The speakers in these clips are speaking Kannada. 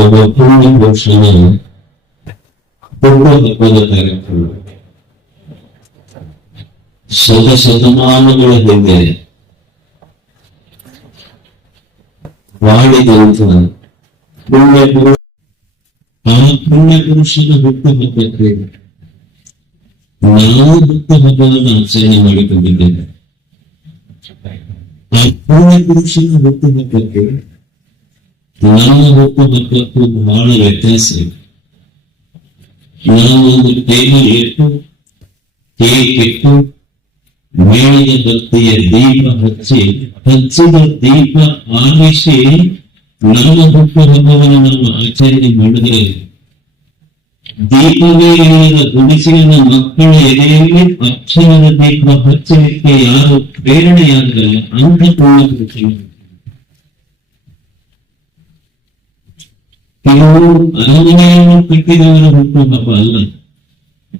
ಒಬ್ಬ ಪುಣ್ಯ ಪುರುಷನ ಹಬ್ಬದ ಕಾರ್ಯಕ್ರಮ ಶತಮಾನಗಳ ಹಿಂದೆ ಮಾಡಿದಂತ ಆ ಪುಣ್ಯ ಪುರುಷನ ಹುಟ್ಟುಹಬ್ಬಕ್ಕೆ ನಾವು ಹುಟ್ಟುಹಬ್ಬವನ್ನು ಆಚರಣೆ ಮಾಡಿಕೊಂಡಿದ್ದೇವೆ. ಆ ಪುಣ್ಯ ಪುರುಷನ ಹುಟ್ಟುಹಬ್ಬಕ್ಕೆ ನಮ್ಮ ಹುಟ್ಟುಹಬ್ಬಕ್ಕೂ ಬಹಳ ವ್ಯತ್ಯಾಸ ಇದೆ. ನಾವು ಒಂದು ಟೇಬಲ್ ಇಟ್ಟು ಕೇಕ್ ಇಟ್ಟು ಮೇಣದ ಬತ್ತಿಯ ದೀಪ ಹಚ್ಚಿದ ದೀಪ ಆರಿಸಿ ನಮ್ಮ ಹುಟ್ಟುಹಬ್ಬವನ್ನು ನಮ್ಮ ಆಚರಣೆ ಮಾಡಿದರೆ ದೀಪವೇ ಇಲ್ಲದ ಗುಡಿಸಿನ ಮಕ್ಕಳ ಎದೆಯಲ್ಲಿ ಅಕ್ಷರದ ದೀಪ ಹಚ್ಚಲಿಕ್ಕೆ ಯಾರು ಪ್ರೇರಣೆಯಾಗಲ್ಲ ಅಂತ ಪುಣ್ಯ. ಕೆಲವು ಅರಮನೆಯನ್ನು ಕಟ್ಟಿದವರ ಹುಟ್ಟುಹಬ್ಬ ಅಲ್ಲ,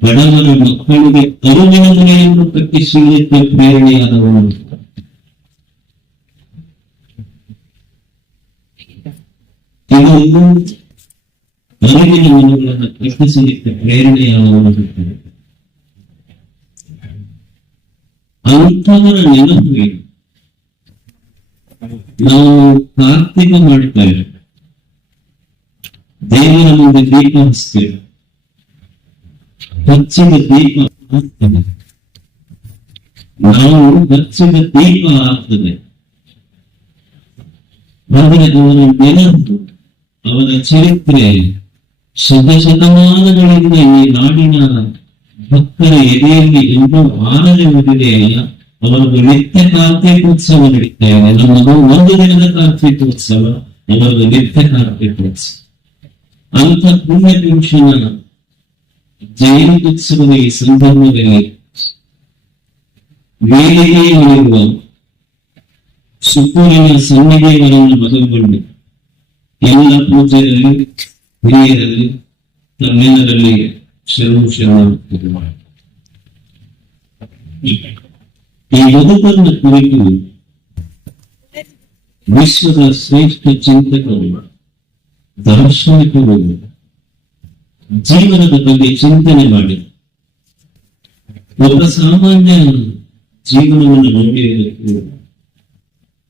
ಬಡವರ ಮಕ್ಕಳಿಗೆ ಅರುವಿನ ಮನೆಯನ್ನು ಕಟ್ಟಿಸುವುದಕ್ಕೆ ಪ್ರೇರಣೆಯಾದವರು. ಕೆಲವು ಅರಿವಿನ ಮನೆಗಳನ್ನು ಕಟ್ಟಿಸಲಿಕ್ಕೆ ಪ್ರೇರಣೆಯಾದವರು. ಅಂಥವರ ನೆನಪು ನಾವು ಕಾರ್ತಿಕ ಮಾಡ್ತೇವೆ, ದೇವರ ಮುಂದೆ ದೀಪ ಹಚ್ತೇವೆ, ಹಚ್ಚಿದ ದೀಪ ಆಗ್ತದೆ, ನಾವು ಹಚ್ಚಿದ ದೀಪ ಆಗ್ತದೆ. ಆದರೆ ಅವರ ನೆನಪು, ಅವರ ಚರಿತ್ರೆ ಶತಮಾನಗಳಿಂದ ಈ ನಾಡಿನ ಭಕ್ತರ ಎದೆಯಲ್ಲಿ ಇನ್ನೂ ಆರನೇ ಉಳಿದೆಯಲ್ಲ. ಅವರದ್ದು ನಿತ್ಯ ಕಾರ್ತಿಕೋತ್ಸವ ನಡೀತಾ ಇದೆ. ನಮ್ಮದು ಒಂದು ದಿನದ ಕಾರ್ತಿಕೋತ್ಸವ, ಅವರದ್ದು ನಿತ್ಯ ಕಾರ್ತಿಕೋತ್ಸವ. ಅಂತ ಪುಣ್ಯ ಪುರುಷನ ಜಯಂತ್ಯುತ್ಸವದ ಈ ಸಂದರ್ಭದಲ್ಲಿ ವೇದಿಕೆಯಲ್ಲಿರುವ ಸುತ್ತೂರಿನ ಸನ್ನಿಧಿಗಳನ್ನು ಮೊದಲುಗೊಂಡು ಎಲ್ಲ ಪೂಜೆಯಲ್ಲಿ ಹಿರಿಯರಲ್ಲಿ ತಮ್ಮೆಲ್ಲರಲ್ಲಿ ಈ ಬದುಕನ್ನು ಕುರಿತು ವಿಶ್ವದ ಶ್ರೇಷ್ಠ ಚಿಂತಕರು, ದಾರ್ಶನಿಕರು ಜೀವನದ ಬಗ್ಗೆ ಚಿಂತನೆ ಮಾಡಿ ಒಬ್ಬ ಸಾಮಾನ್ಯ ಜೀವನವನ್ನು ನೋಡಿರಬೇಕು,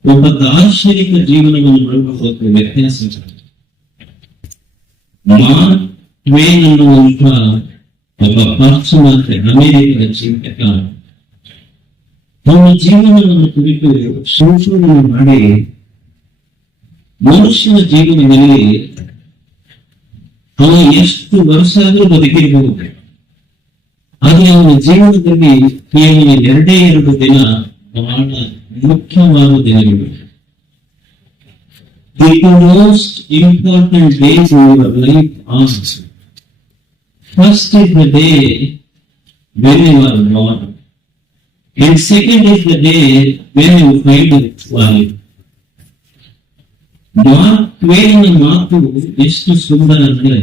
ಒಬ್ಬ ದಾರ್ಶನಿಕ ಜೀವನವನ್ನು ನೋಡುವುದಕ್ಕೆ ವ್ಯತ್ಯಾಸ. ಮಾರ್ಕ್ ಟ್ವೇನ್ ಅನ್ನುವಂಥ ಒಬ್ಬ ಪಾಶ್ಚಿಮಾತ್ಯ ಅಮೆರಿಕದ ಚಿಂತಕ ತಮ್ಮ ಜೀವನವನ್ನು ಕುರಿತು ಸಂಶೋಧನೆ ಮಾಡಿ ಮನುಷ್ಯನ ಜೀವನದಲ್ಲಿ ಅವನು ಎಷ್ಟು ವರ್ಷ ಆದ್ರೂ ಬದುಕಿರಬಹುದು, ಆದರೆ ಅವನ ಜೀವನದಲ್ಲಿ ಕೇವಲ 2 ದಿನ ಬಹಳ ಮುಖ್ಯವಾದ ದಿನಗಳು. The two most important days in your life are: first is the day when you are born, and second is the day when you find it life. Mark ಟ್ವೇನ್ನ ಮಾತು ಎಷ್ಟು ಸುಂದರ ಅಂದ್ರೆ,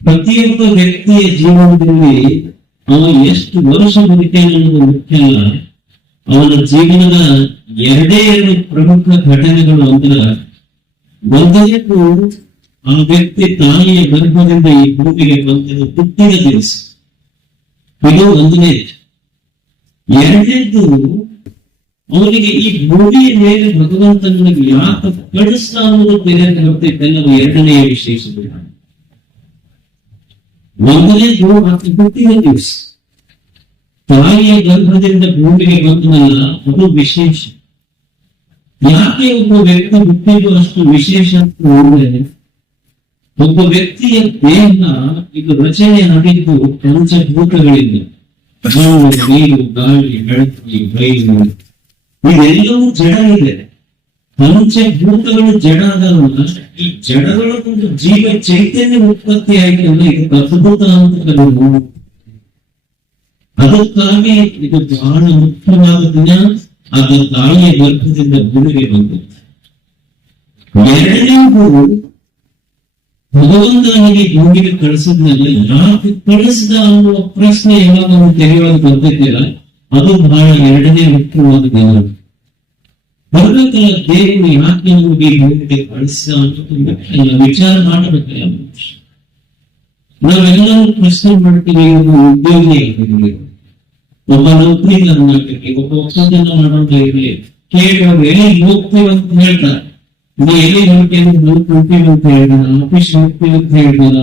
ಪ್ರತಿಯೊಬ್ಬ ವ್ಯಕ್ತಿಯ ಜೀವನದಲ್ಲಿ ಅವನು ಎಷ್ಟು ವರ್ಷ ಬದುಕೇನೆ ಅನ್ನೋದು ಮುಖ್ಯ ಅಲ್ಲ, ಅವನ ಜೀವನದ 2 ಪ್ರಮುಖ ಘಟನೆಗಳು ಅಂದ್ರೆ, ಒಂದನೇದು ಆ ವ್ಯಕ್ತಿ ತಾಯಿಯ ಗರ್ಭದಿಂದ ಈ ಭೂಮಿಗೆ ಬಂದಿದ್ದು ಹುಟ್ಟಿದ ದಿವಸ, ಇದು ಒಂದನೇದು. 2ನೇದು ಅವನಿಗೆ ಈ ಭೂಮಿಯ ಮೇಲೆ ಭಗವಂತನ ಯಾಕೆ ಕಳಿಸ್ತಾ ಅನ್ನೋದು ಬೇರೆ ಗೊತ್ತಿದ್ದೆಲ್ಲವೂ 2ನೇ ವಿಶೇಷ. ಒಂದನೇದು ಆಕೆ ಹುಟ್ಟಿದ ದಿವಸ, ತಾಯಿಯ ಗರ್ಭದಿಂದ ಭೂಮಿಗೆ ಬಂದನಲ್ಲ, ಅದು ವಿಶೇಷ. ಯಾಕೆ ಒಬ್ಬ ವ್ಯಕ್ತಿ ಹುಟ್ಟಿದ್ದು ಅಷ್ಟು ವಿಶೇಷ ಅಂತ ನೋಡಿದ್ರೆ, ಒಬ್ಬ ವ್ಯಕ್ತಿಯ ದೇಹ ಇದು ರಚನೆ ಆಗಿದ್ದು ಪಂಚಭೂತಗಳಿಂದ. ಮಣ್ಣು, ನೀರು, ಗಾಳಿ, ಬೆಳಕು, ಬಯಲು ಇದೆಲ್ಲವೂ ಜಡ ಇದೆ. ಪಂಚಭೂತಗಳು ಜಡ ಆದವಲ್ಲ, ಈ ಜಡಗಳೊಂದು ಜೀವ ಚೈತನ್ಯ ಉತ್ಪತ್ತಿ ಆಯ್ತಲ್ಲ, ಇದು ಅದ್ಭುತ ಅಂತ ಕರೆಯುವುದು. ಅದಕ್ಕಾಗಿ ಇದು ಬಹಳ ಮುಖ್ಯವಾದ ದಿನ. ಆದ ತಾಯಿಯ ಗರ್ಭದಿಂದ ಭೂಮಿಗೆ ಬಂತು. ಎರಡನೇದು ಭಗವಂತನಿಗೆ ಭೂಮಿಗೆ ಕಳಿಸಿದ್ಮೇಲೆ ಯಾಕೆ ಕಳಿಸಿದ ಅನ್ನುವ ಪ್ರಶ್ನೆ ಯಾವಾಗ ನಾವು ತೆರೆಯೋದು ಗೊತ್ತಿಲ್ಲ. ಅದು ಬಹಳ ಎರಡನೇ ಮುಖ್ಯವಾದ ದಿನ. ಬರ್ಬೇಕಲ್ಲ, ದೇವರು ಯಾಕೆ ನಮಗೆ ಭೂಮಿಗೆ ಕಳಿಸಿದ ಅನ್ನೋದು ವಿಚಾರ ಮಾಡಬೇಕಲ್ಲ. ನಾವೆಲ್ಲರೂ ಪ್ರಶ್ನೆ ಮಾಡ್ತೀವಿ, ಒಬ್ಬ ಉದ್ಯೋಗಿ ಆಗಿರ್ಲಿ, ಒಬ್ಬ ನೌಕರಿಗಾರನಾಗಿರ್ಲಿ, ಒಬ್ಬ ಒಕ್ಕಲತನ ಮಾಡೋದು ಇರ್ಲಿ, ಕೇಳೋರು ಎಲ್ಲಿ ಹೋಗ್ತೀವಿ ಅಂತ ಹೇಳ್ತಾರೆ. ನೀವು ಎಲ್ಲಿ ಹೋಗ್ತೀವಿ ಅಂತ ಹೇಳಿದ, ಆಫೀಸ್ ಹೋಗ್ತೀವಿ ಅಂತ ಹೇಳಿದ,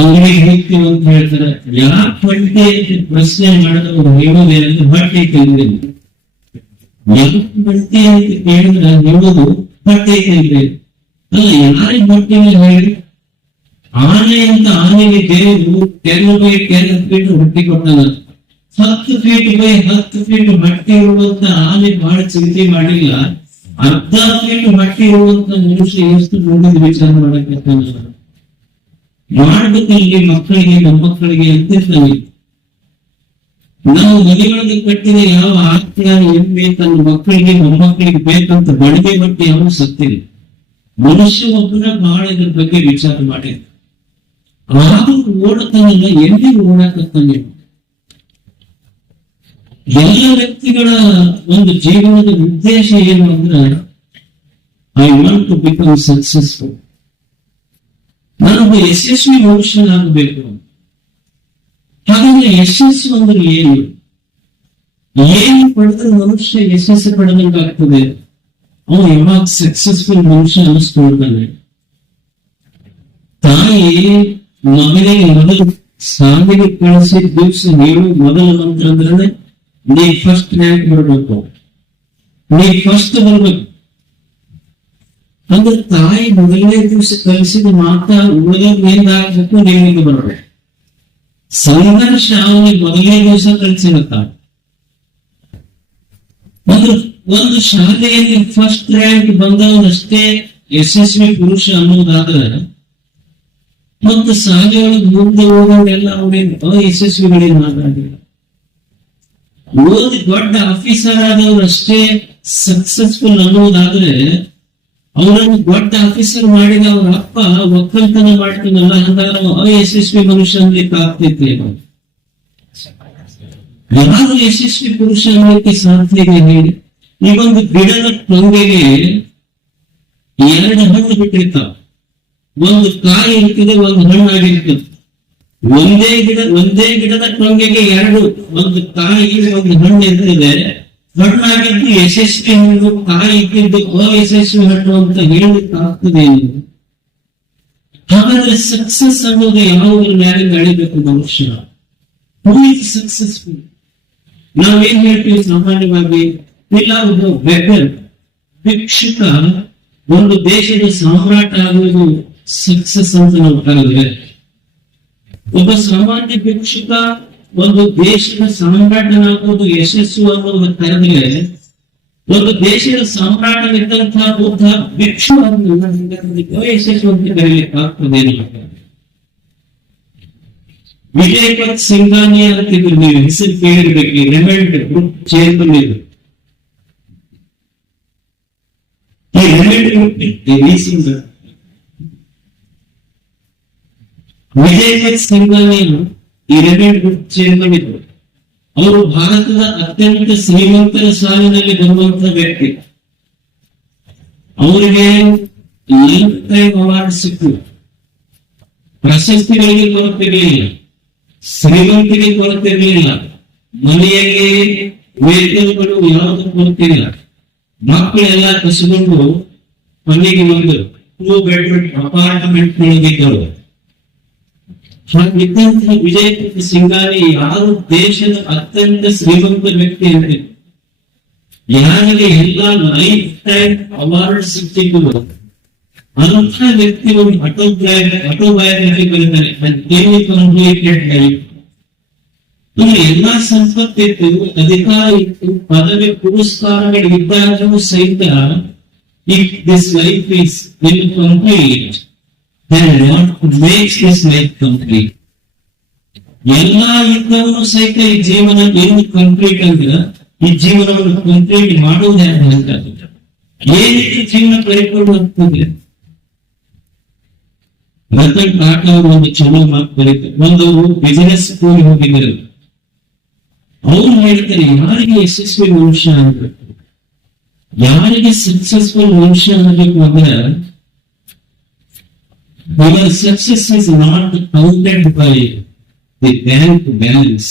ಅಂಗಡಿಗೆ ಹೋಗ್ತೀವಿ ಅಂತ ಹೇಳ್ತಾರೆ. ಯಾಕೆ ಹೊಟ್ಟೆ ಪ್ರಶ್ನೆ ಮಾಡಿದವರು ಹೇಳೋದೇನಂದ್ರೆ ಹೊಟ್ಟೆ ತಿಂದಿಲ್ಲ. ಯಾಕೆ ಹೊಟ್ಟೆ ಅಂತ ಕೇಳಿದ್ರೆ ಹೇಳೋದು ಹೊಟ್ಟೆ ತಿಂದಿಲ್ಲ. ಅಲ್ಲ, ಯಾರಿಗೆ ಹೊಟ್ಟೆ ಹೇಳಿ? ಆನೆ ಅಂತ ಆನೆಗೆ ದೇವರು 10 ಫೀಟ್ ಹೊಟ್ಟೆ ಕೊಟ್ಟಾನ. 10 ಫೀಟ್ ಬೈ 10 ಫೀಟ್ ಹೊಟ್ಟೆ ಇರುವಂತ ಆನೆ ಬಹಳ ಚಿಂತೆ ಮಾಡಿಲ್ಲ. ಅರ್ಧ ಫೀಟ್ ಹೊಟ್ಟೆ ಇರುವಂತ ಮನುಷ್ಯ ಎಷ್ಟು ನೋಡಿದ ವಿಚಾರ ಮಾಡಕ್ಕೆ ಮಾಡ್ಬೇಕಲ್ಲಿ ಮಕ್ಕಳಿಗೆ, ಮೊಮ್ಮಕ್ಕಳಿಗೆ ಅಂತಿರ್ತಾನೆ. ನಾವು ಮನೆಯೊಳಗೆ ಕಟ್ಟಿದ ಯಾವ ಆತ್ಮ ಎಮ್ಮೆ ತನ್ನ ಮಕ್ಕಳಿಗೆ ಮೊಮ್ಮಕ್ಕಳಿಗೆ ಬೇಕಂತ ಬಡಿಗೆ ಬಟ್ಟೆ ಯಾವ ಸತ್ತಿಲ್ಲ. ಮನುಷ್ಯ ಒಬ್ಬನ ಬಹಳ ಇದ್ರ ಬಗ್ಗೆ ವಿಚಾರ ಮಾಡಿದ. ಆದ್ರೂ ಓಡತಾನಲ್ಲ, ಎಲ್ಲಿ ಓಡಾಕತ್ತಾನೆ? ಎಲ್ಲ ವ್ಯಕ್ತಿಗಳ ಒಂದು ಜೀವನದ ಉದ್ದೇಶ ಏನು ಅಂದ್ರೆ, I want to become successful. ನಾನೊಬ್ಬ ಯಶಸ್ವಿ ಮನುಷ್ಯನಾಗಬೇಕು. ಹಾಗಾದ್ರೆ ಯಶಸ್ಸು ಅಂದ್ರೆ ಏನು? ಏನು ಪಡೆದ್ರೆ ಮನುಷ್ಯ ಯಶಸ್ಸು ಪಡೆದಂಗಾಗ್ತದೆ? ಅವನು ಯಾವಾಗ ಸಕ್ಸಸ್ಫುಲ್ ಮನುಷ್ಯ ಅನಿಸ್ಕೊಳ್ತಾನೆ? ತಾಯಿ ಮಗನಿಗೆ ಮೊದಲು ಶಾಲೆಗೆ ಕಳಿಸಿದ ದಿವಸ ಹೇಳು ಮೊದಲ ಮಂತ್ರ ಅಂದ್ರೆ, ನೀ ಫಸ್ಟ್ ರ್ಯಾಂಕ್ ಬರ್ಬೇಕು, ನೀ ಫಸ್ಟ್ ಬರ್ಬೇಕು. ಅಂದ್ರೆ ತಾಯಿ ಮೊದಲನೇ ದಿವಸ ಕಲಿಸಿದ ಮಾತಾ ಉಳಿದ ಏನಾಗಬೇಕು, ನೀವಿಗೆ ಬರ್ಬೇಕು. ಸಂಘರ್ಷ ಅವನಿಗೆ ಮೊದಲನೇ ದಿವಸ ಕಲಿಸಿರುತ್ತ. ಒಂದು ಶಾಲೆಯಲ್ಲಿ ಫಸ್ಟ್ ರ್ಯಾಂಕ್ ಬಂದವನಷ್ಟೇ ಯಶಸ್ವಿ ಪುರುಷ ಅನ್ನೋದಾದ್ರೆ, ಮತ್ತು ಶಾಲೆಯೊಳಗೆ ಮುಂದೆ ಹೋಗೋದೆಲ್ಲ ಅವನೇನು ಅಯಶಸ್ವಿಗಳೇನು ಮಾತಾಡಿಲ್ಲ. ಓದಿ ದೊಡ್ಡ ಆಫೀಸರ್ ಆದವರು ಅಷ್ಟೇ ಸಕ್ಸಸ್ಫುಲ್ ಅನ್ನೋದಾದ್ರೆ, ಅವರನ್ನು ದೊಡ್ಡ ಆಫೀಸರ್ ಮಾಡಿದ ಅವ್ರ ಅಪ್ಪ ಒಕ್ಕಲ್ತನ ಮಾಡ್ತೀನಲ್ಲ, ಹಂಗಾದ್ರೆ ಅಯಶಸ್ವಿ ಮನುಷ್ಯ ಅನ್ಲಿಕ್ಕೆ ಆಗ್ತೈತಿ. ಯಾರು ಯಶಸ್ವಿ ಪುರುಷ ಅನ್ನಲಿಕ್ಕೆ ಸಾಧ್ಯ ಇದೆ ಹೇಳಿ? ಈ ಒಂದು ಗಿಡದ ಟೊಂಗೆಗೆ 2 ಹಣ್ಣು ಬಿಟ್ಟಿರ್ತಾವ. ಒಂದು ಕಾಯಿ ಇರ್ತದೆ, ಒಂದು ಹಣ್ಣಾಗಿರ್ತದೆ. ಒಂದೇ ಗಿಡದ ಟೊಂಗೆಗೆ 2, ಒಂದು ಕಾಯಿ ಒಂದು ಹಣ್ಣು ಇರ್ತದೆ. ಹಣ್ಣಾಗಿದ್ದು ಯಶಸ್ವಿ ಹಣ್ಣು, ಕಾಯಿ ಇಟ್ಟಿದ್ದು ಅಯಶಸ್ವಿ ಹಣ್ಣು ಅಂತ ಹೇಳಲಿಕ್ಕೆ ಆಗ್ತದೆ. ಹಾಗಾದ್ರೆ ಸಕ್ಸಸ್ ಅನ್ನೋದು ಯಾವುದ್ರ ಮೇಲೆ ನಡಿಬೇಕು ಮನುಷ್ಯ? Who is successful? ನಾವೇನ್ ಹೇಳ್ತೀವಿ ಸಾಮಾನ್ಯವಾಗಿ, ಇಲ್ಲ ಒಬ್ಬ ಬೆಗರ್ ಭಿಕ್ಷುಕ ಒಂದು ದೇಶದ ಸಾಮ್ರಾಟ ಆಗುವುದು ಸಕ್ಸಸ್ ಅಂತ ನಾವು ಕರೆದ್ರೆ, ಒಬ್ಬ ಸಾಮಾನ್ಯ ಭಿಕ್ಷುಕ ಒಂದು ದೇಶದ ಸಾಮ್ರಾಟನಾಗುವುದು ಯಶಸ್ಸು ಅನ್ನೋದು ಕರೆದ್ರೆ, ಒಂದು ದೇಶದ ಸಾಮ್ರಾಟನಿದ್ದಂತಹ ಬುದ್ಧ ಭಿಕ್ಷು ಯಶಸ್ಸು ಅಂತ ಕರೀಲಿಕ್ಕೆ ಆಗ್ತದೆ. ವಿಜಯಪತ್ ಸಿಂಘಾನಿಯಾ ಅಂತಿದ್ರು, ನೀವು ಹೆಸರು ಕೇಳಿರ್ಬೇಕು. ರೆಮೆಂಡ್ ಗ್ರೂಪ್ ಚೇರ್ಮನ್ ಇದ್ರು. ಈ ರೆಮೆಂಡ್ ಗ್ರೂಪ್ ವಿಜಯಪತ್ ಸಿಂಘಾನಿಯಾ ಈ ರೆಮೆಂಡ್ ಗ್ರೂಪ್ ಚೇರ್ಮನ್ ಇದ್ರು. ಅವರು ಭಾರತದ ಅತ್ಯಂತ ಶ್ರೀಮಂತರ ಸಾಲಿನಲ್ಲಿ ಬರುವಂತಹ ವ್ಯಕ್ತಿ. ಅವರಿಗೆ ಲೈಫ್ ಟೈಮ್ ಅವಾರ್ಡ್ ಸಿಕ್ಕು. ಪ್ರಶಸ್ತಿಗಳಿಗೆ ಕೊರತಿರಲಿಲ್ಲ, ಶ್ರೀಮಂತಿಗೆ ಕೊರತಿರಲಿಲ್ಲ, ಮನೆಯಲ್ಲಿ ವೇತನಗಳು ಯಾವುದು ಕೊರತಿಲ್ಲ. ಮಕ್ಕಳೆಲ್ಲ ಕಸಿಕೊಂಡು ಮನೆಗೆ ಒಂದು 2 ಬೆಡ್ರೂಮ್ ಅಪಾರ್ಟ್ಮೆಂಟ್ ನೊಳಗಿದ್ದರು. ಹಾಗಿದ್ದಂತಹ ವಿಜಯಪುರ ಸಿಂಘಾನಿ ಯಾರು ದೇಶದ ಅತ್ಯಂತ ಶ್ರೀಮಂತ ವ್ಯಕ್ತಿ ಅಂತ, ಯಾರಿಗೆ ಎಲ್ಲ ಲೈಫ್ ಟೈಮ್ ಅವಾರ್ಡ್ ಸಿಕ್ಕಿದ್ದು ಅಂತ ವ್ಯಕ್ತಿ ಒಂದು ಆಟೋಬಯೋಗ್ರಫಿ ಬರೀತಾರೆ. ಎಲ್ಲಾ ಸಂಪತ್ತಿತ್ತು, ಅಧಿಕಾರ ಇತ್ತು, ಪದವಿ ಪುರಸ್ಕಾರಗಳು ಇದ್ದಾಗೂ ಸಹಿತ, if this life is incomplete, then what makes this life complete? ಎಲ್ಲಾ ಇದ್ದವನು ಸಹಿತ ಈ ಜೀವನ ಇನ್ಕಂಪ್ಲೀಟ್ ಅಂದ್ರೆ, ಈ ಜೀವನವನ್ನು ಕಂಪ್ಲೀಟ್ ಮಾಡುವುದೇ ಅಂತ. ಏನಕ್ಕೆ ಜೀವನ ಪರಿಪೂರ್ಣ ಆಗ್ತದೆ? ರತನ್ ಟಾಟಾ ಒಂದು ಚಲೋ ಮಾತು ಬರೀತಾರೆ. ಒಂದು ಬಿಸಿನೆಸ್ ಸ್ಕೂಲ್ ಹೋಗಿದ್ದಾರೆ. ಅವ್ರು ಹೇಳ್ತಾರೆ, ಯಾರಿಗೆ ಯಶಸ್ವಿ ಮನುಷ್ಯ ಆಗ್ಬೇಕು, ಯಾರಿಗೆ ಸಕ್ಸಸ್ಫುಲ್ ಮನುಷ್ಯ ಆಗಬೇಕು ಅಂದ್ರೆ, your success is not counted by the bank balance.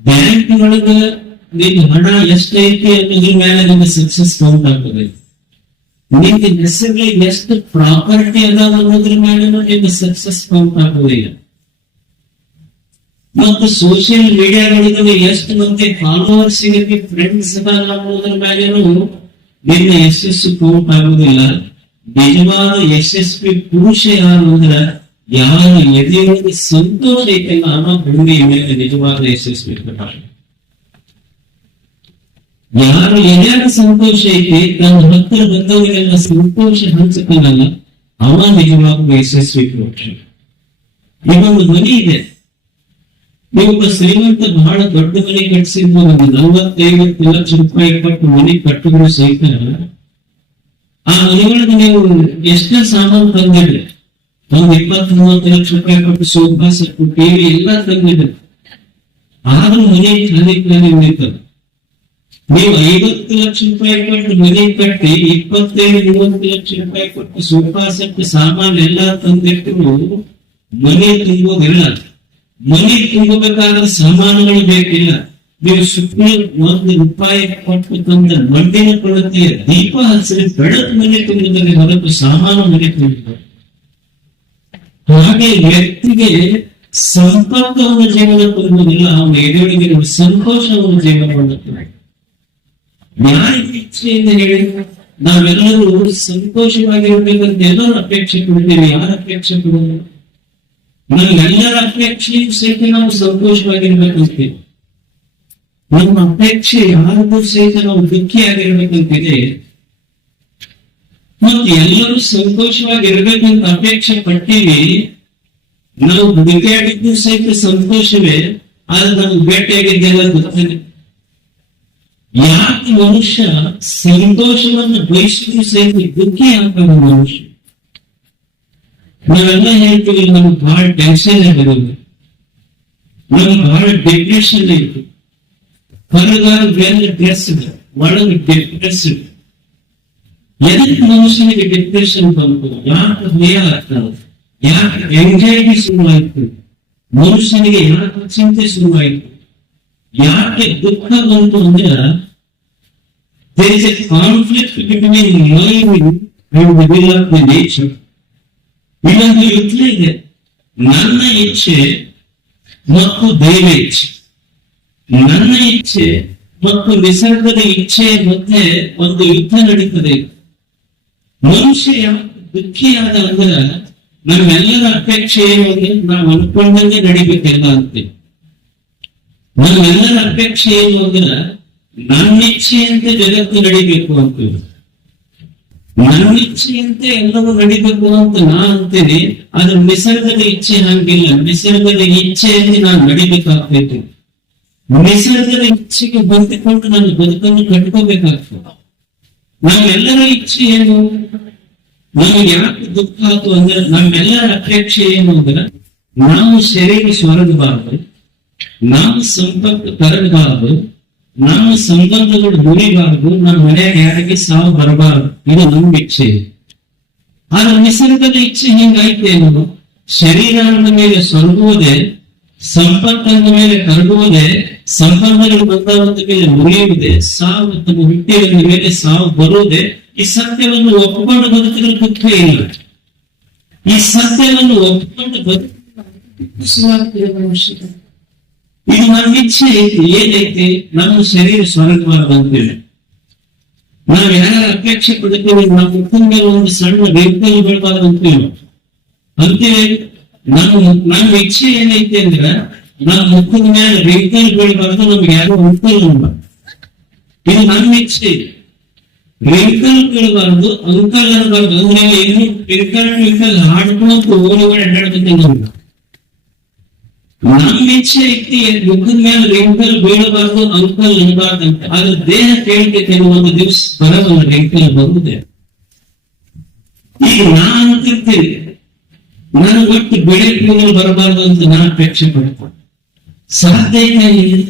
Bank ಒಳಗ ನಿನ್ ಹಣ ಎಷ್ಟೈತಿ ಅನ್ನೋದ್ರ ಮೇಲೆ ನಿನ್ನ ಸಕ್ಸಸ್ ಕೌಂಟ್ ಆಗ್ತದೆ. ನಿನ್ನ ಹೆಸರಲ್ಲಿ ಎಷ್ಟು ಪ್ರಾಪರ್ಟಿ ಅದಾವ ಅನ್ನೋದ್ರ ಮೇಲೆ ನಿನ್ನ ಸಕ್ಸಸ್ ಕೌಂಟ್ ಆಗೋದಿಲ್ಲ. ಮತ್ತು ಸೋಷಿಯಲ್ ಮೀಡಿಯಾಗಳಿದ್ರೆ ಎಷ್ಟು ಮಂದಿ ಫಾಲೋವರ್ಸ್ ಸಿಗಕ್ಕೆ ಫ್ರೆಂಡ್ಸ್ ಅದಾವ ಅನ್ನೋದ್ರ ಮೇಲೇನು ನಿನ್ನ ಯಶಸ್ಸು ಕೌಂಟ್ ಆಗೋದಿಲ್ಲ. ನಿಜವಾದ ಯಶಸ್ವಿ ಪುರುಷ ಯಾರು ಅಂದ್ರ, ಯಾರು ಎದೆಯೊಳಗೆ ಸಂತೋಷ ಐತಲ್ಲ ಅನ್ನೋ ಭೂಮಿಯ ಮೇಲೆ ನಿಜವಾದ ಯಶಸ್ವಿ ಪ್ರಕಾರ. ಯಾರು ಎದೆಯಾಗ ಸಂತೋಷ ಐತಿ, ತನ್ನ ಹತ್ತಿರ ಬಂದವರಿಗೆಲ್ಲ ಸಂತೋಷ ಹಂಚುತ್ತಾನಲ್ಲ, ಅವ ನಿಜವಾದ ಯಶಸ್ವಿ ಪುರುಷ. ಇವೊಂದು ಮನೆ ಇದೆ, ಇವೊಬ್ಬ ಶ್ರೀಮಂತ ಬಹಳ ದೊಡ್ಡ ಮನೆ ಕಟ್ಟಿಸಿದ್ದು, ಒಂದು 40-50 ಲಕ್ಷ ರೂಪಾಯಿ ಕೊಟ್ಟು ಮನೆ ಕಟ್ಟಿದ್ರು ಸಹಿತ ಆ ಮನೆಯೊಳಗೆ ನೀವು ಎಷ್ಟೇ ಸಾಮಾನು ತಂದಿಡ್ರಿ, ಒಂದು 20-30 ಲಕ್ಷ ರೂಪಾಯಿ ಕೊಟ್ಟು ಸೋಫಾ ಸೆಟ್, ಟಿವಿ ಎಲ್ಲ ತಂದಿಡ್ರಿ, ಆದ್ರೂ ಮನೆ ಖಾಲಿ ಉಳಿತದೆ. ನೀವು 50 ಲಕ್ಷ ರೂಪಾಯಿ ಕೊಟ್ಟು ಮನೆ ಕಟ್ಟಿ 25-30 ಲಕ್ಷ ರೂಪಾಯಿ ಕೊಟ್ಟು ಸೋಫಾ ಸೆಟ್ ಸಾಮಾನು ಎಲ್ಲ ತಂದಿಟ್ಟರು ಮನೆ ತುಂಬೋದಿಲ್ಲ. ಮನೆ ತುಂಬಬೇಕಾದ್ರೆ ಸಾಮಾನುಗಳು ಬೇಕಿಲ್ಲ. ನೀವು ಸುಮ್ಮನೆ ₹1 ಕೊಟ್ಟು ತಂದ ಮಣ್ಣಿನ ಕೊಳತೆಯ ದೀಪ ಹಸಿರಿ ಬೆಳಕು ಮನೆ ತುಂಬಿದರೆ ಹೊರತು ಸಾಮಾನು ಮನೆ ತುಂಬಿದ್ದಾರೆ. ಹಾಗೆ ವ್ಯಕ್ತಿಗೆ ಸಂಪರ್ಕವನ್ನು ಜೀವನ ತುಂಬುವುದಿಲ್ಲ, ಅವನ ಎದುರಿಗಿರುವ ಸಂತೋಷವನ್ನು ಜೀವನ ಮಾಡುತ್ತದೆ. ಯಾರಿಗೆ ಇಚ್ಛೆಯಿಂದ ಹೇಳಿ ನಾವೆಲ್ಲರೂ ಸಂತೋಷವಾಗಿರ್ಬೇಕಂತ ಎಲ್ಲರೂ ಅಪೇಕ್ಷೆ ಕೊಡ್ತೀವಿ. ಯಾರ ಅಪೇಕ್ಷೆ ಕೊಡೋದು? ನಮ್ಮೆಲ್ಲರ ಅಪೇಕ್ಷೆಯೂ ಸಹಿತ ನಾವು ಸಂತೋಷವಾಗಿರ್ಬೇಕಂತೀವಿ. ನಮ್ಮ ಅಪೇಕ್ಷೆ ಯಾರಿಗೂ ಸಹಿತ ನಾವು ದುಃಖಿಯಾಗಿರ್ಬೇಕಂತಿದೆ. ಮತ್ತು ಎಲ್ಲರೂ ಸಂತೋಷವಾಗಿರ್ಬೇಕಂತ ಅಪೇಕ್ಷೆ ಪಟ್ಟಿವಿ. ನಾವು ದುಃಖಿಯಾಗಿದ್ದು ಸಹಿತ ಸಂತೋಷವೇ, ಆದ್ರೆ ನಾವು ಭೇಟಿಯಾಗಿದ್ದೆಲ್ಲ ಗೊತ್ತಾನೆ. ಯಾಕೆ ಮನುಷ್ಯ ಸಂತೋಷವನ್ನು ಬಯಸಿದ್ರು ಸಹಿತ ದುಃಖಿ ಆಗ್ತಾನೆ ಮನುಷ್ಯ? ನಾವೆಲ್ಲ ಹೇಳ್ತೀವಿ, ನಮ್ಗೆ ಬಹಳ ಟೆನ್ಷನ್ ಆಗಿರೋದು, ನಮ್ಗೆ ಬಹಳ ಡಿಪ್ರೆಷನ್ ಇತ್ತು, ಹೊರಗಾರ ವೆಲ್ ಡ್ರೆಸ್ಡ್, ಒಳಗೆ ಡಿಪ್ರೆಸ್ಡ್. ಎದಕ್ಕೆ ಮನುಷ್ಯನಿಗೆ ಡಿಪ್ರೆಷನ್ ಬಂತು? ಯಾಕೆ ಭಯ ಆಗ್ತದೆ? ಯಾಕೆ ಎಂಜಾಯ್ಟಿ ಶುರುವಾಯ್ತು? ಮನುಷ್ಯನಿಗೆ ಯಾಕೆ ಚಿಂತೆ ಶುರುವಾಯ್ತು? ಯಾಕೆ ದುಃಖ ಬಂತು ಅಂದ್ರೆ, there is a conflict between mind and the will of the nature. ಇಲ್ಲೊಂದು ಯುದ್ಧ ಇದೆ, ನನ್ನ ಇಚ್ಛೆ ಮತ್ತು ದೈವ ಇಚ್ಛೆ, ನನ್ನ ಇಚ್ಛೆ ಮತ್ತು ನಿಸರ್ಗದ ಇಚ್ಛೆಯ ಮಧ್ಯೆ ಒಂದು ಯುದ್ಧ ನಡೀತದೆ. ಮನುಷ್ಯ ದುಃಖಿಯಾದ ಅಂದ್ರೆ ನಮ್ಮೆಲ್ಲರ ಅಪೇಕ್ಷೆ ಏನು ಅಂದ್ರೆ, ನಾವು ಅನ್ಕೊಂಡಂಗೆ ನಡಿಬೇಕೆಲ್ಲ ಅಂತೆ. ನಮ್ಮೆಲ್ಲರ ಅಪೇಕ್ಷೆ ಏನು ಅಂದ್ರೆ, ನನ್ನ ಇಚ್ಛೆಯಂತೆ ಜಗತ್ತು ನಡಿಬೇಕು ಅಂತೀವಿ. ನನ್ನ ಇಚ್ಛೆಯಂತೆ ಎಲ್ಲವೂ ನಡಿಬೇಕು ಅಂತ ನಾನು ಅಂತೀನಿ. ಆದ್ರೆ ನಿಸರ್ಗದ ಇಚ್ಛೆ ಹಂಗಿಲ್ಲ. ನಿಸರ್ಗದ ಇಚ್ಛೆಯಲ್ಲಿ ನಾನು ನಡಿಬೇಕಾಗ್ತೈತಿ. ನಿಸರ್ಗದ ಇಚ್ಛೆಗೆ ಹೊಂದಿಕೊಂಡು ನಾನು ಬದುಕನ್ನು ಕಟ್ಕೋಬೇಕಾಗ್ತದೆ. ನಮ್ಮೆಲ್ಲರ ಇಚ್ಛೆ ಏನು? ನಮಗೆ ಯಾಕೆ ದುಃಖ ಆಯ್ತು ಅಂದ್ರೆ, ನಮ್ಮೆಲ್ಲರ ಅಪೇಕ್ಷೆ ಏನು ಅಂದ್ರೆ, ನಾವು ಶರೀರ ಸ್ವರ್ಗಬಾರದು, ನಾವು ಸಂಪರ್ಕ ಕರಗಬಾರದು, ನಮ್ಮ ಸಂಬಂಧಗಳು ಮುರಿಬಾರದು, ನಮ್ಮ ಮನೆಯಾಗ ಯಾರಿಗೆ ಸಾವು ಬರಬಾರದು. ಇದು ನಮ್ಮ ಇಚ್ಛೆ. ಆದ್ರೆ ನಿಸರ್ಗದ ಇಚ್ಛೆ ಹಿಂಗಾಯ್ತು ಏನು? ಶರೀರ ಅಂದ ಮೇಲೆ ಸ್ವರ್ಗುವುದೇ, ಸಂಪರ್ಕ ಅಂದ ಮೇಲೆ ಕರಗುವುದೇ, ಸಂಬಂಧಗಳು ಬಂದವಂತ ಮೇಲೆ ಮುರಿಯುವುದೇ, ಸಾವು ತಮ್ಮ ಹುಟ್ಟಿದ ಮೇಲೆ ಸಾವು ಬರುವುದೇ. ಈ ಸತ್ಯವನ್ನು ಒಪ್ಪಿಕೊಂಡು ಬದುಕಿದ್ರೆ ದುಃಖ ಇಲ್ಲ. ಈ ಸತ್ಯವನ್ನು ಒಪ್ಪಿಕೊಂಡು ಬದುಕಿದ್ರೆ ಇದು ನಮ್ಮ ಇಚ್ಛೆ ಐತಿ. ಏನೈತಿ? ನಮ್ಮ ಶರೀರ ಸ್ವರ್ಗಬಾರದಂತೇಳಿ ನಾವು ಯಾರ ಅಪೇಕ್ಷೆ ಪಡ್ತೀವಿ. ನಮ್ಮ ಮುಖದ ಮೇಲೆ ಒಂದು ಸಣ್ಣ ವೆಹಿಕಲ್ ಬೀಳಬಾರ್ದು ಅಂತೀವಿ. ನಮ್ಮ ಇಚ್ಛೆ ಏನೈತಿ ಅಂದ್ರೆ, ನಮ್ಮ ಮುಖದ ಮೇಲೆ ವೆಹಿಕಲ್ ಬೀಳಬಾರ್ದು, ನಮ್ಗೆ ಯಾರು ಅಂಕಲ್ ಅಲ್ಲ. ಇದು ನಮ್ಮ ಇಚ್ಛೆ. ವೆಹಿಕಲ್ ಬೀಳಬಾರ್ದು, ಅಂಕಲ್ ಅನ್ನಬಾರ್ದು. ಅಂದ್ರೆ ಏನು? ವೆಹಿಕಲ್ ಹಾಡ್ಕೊಂಡು ಓಡಿ ಅಡ್ಡಾಡ್ತೀನಿ. ನಮ್ಮ ಇಚ್ಛೆ ಐತಿ ಮುಖದ ಮೇಲೆ ರೆಂಕಲ್ ಬೀಳಬಾರ್ದು, ಅಂಕಲ್ ಇರಬಾರ್ದಂತ. ಆದ್ರೆ ದೇಹ ಕೇಳ್ತೈತೆ ಒಂದು ದಿವಸ ಬರಬಲ್ಲ ರೆಂಕಲ್ ಬಂದಿದೆ. ಈಗ ನಾನು ಅಂತಿರ್ತೀನಿ ನಾನು ಒಟ್ಟು ಬೆಳೆ ಕೂದಲು ಬರಬಾರ್ದು ಅಂತ ನಾನು ಅಪೇಕ್ಷೆ ಪಡ್ತೀನಿ. ಸಾಧ್ಯ ಇಲ್ಲ.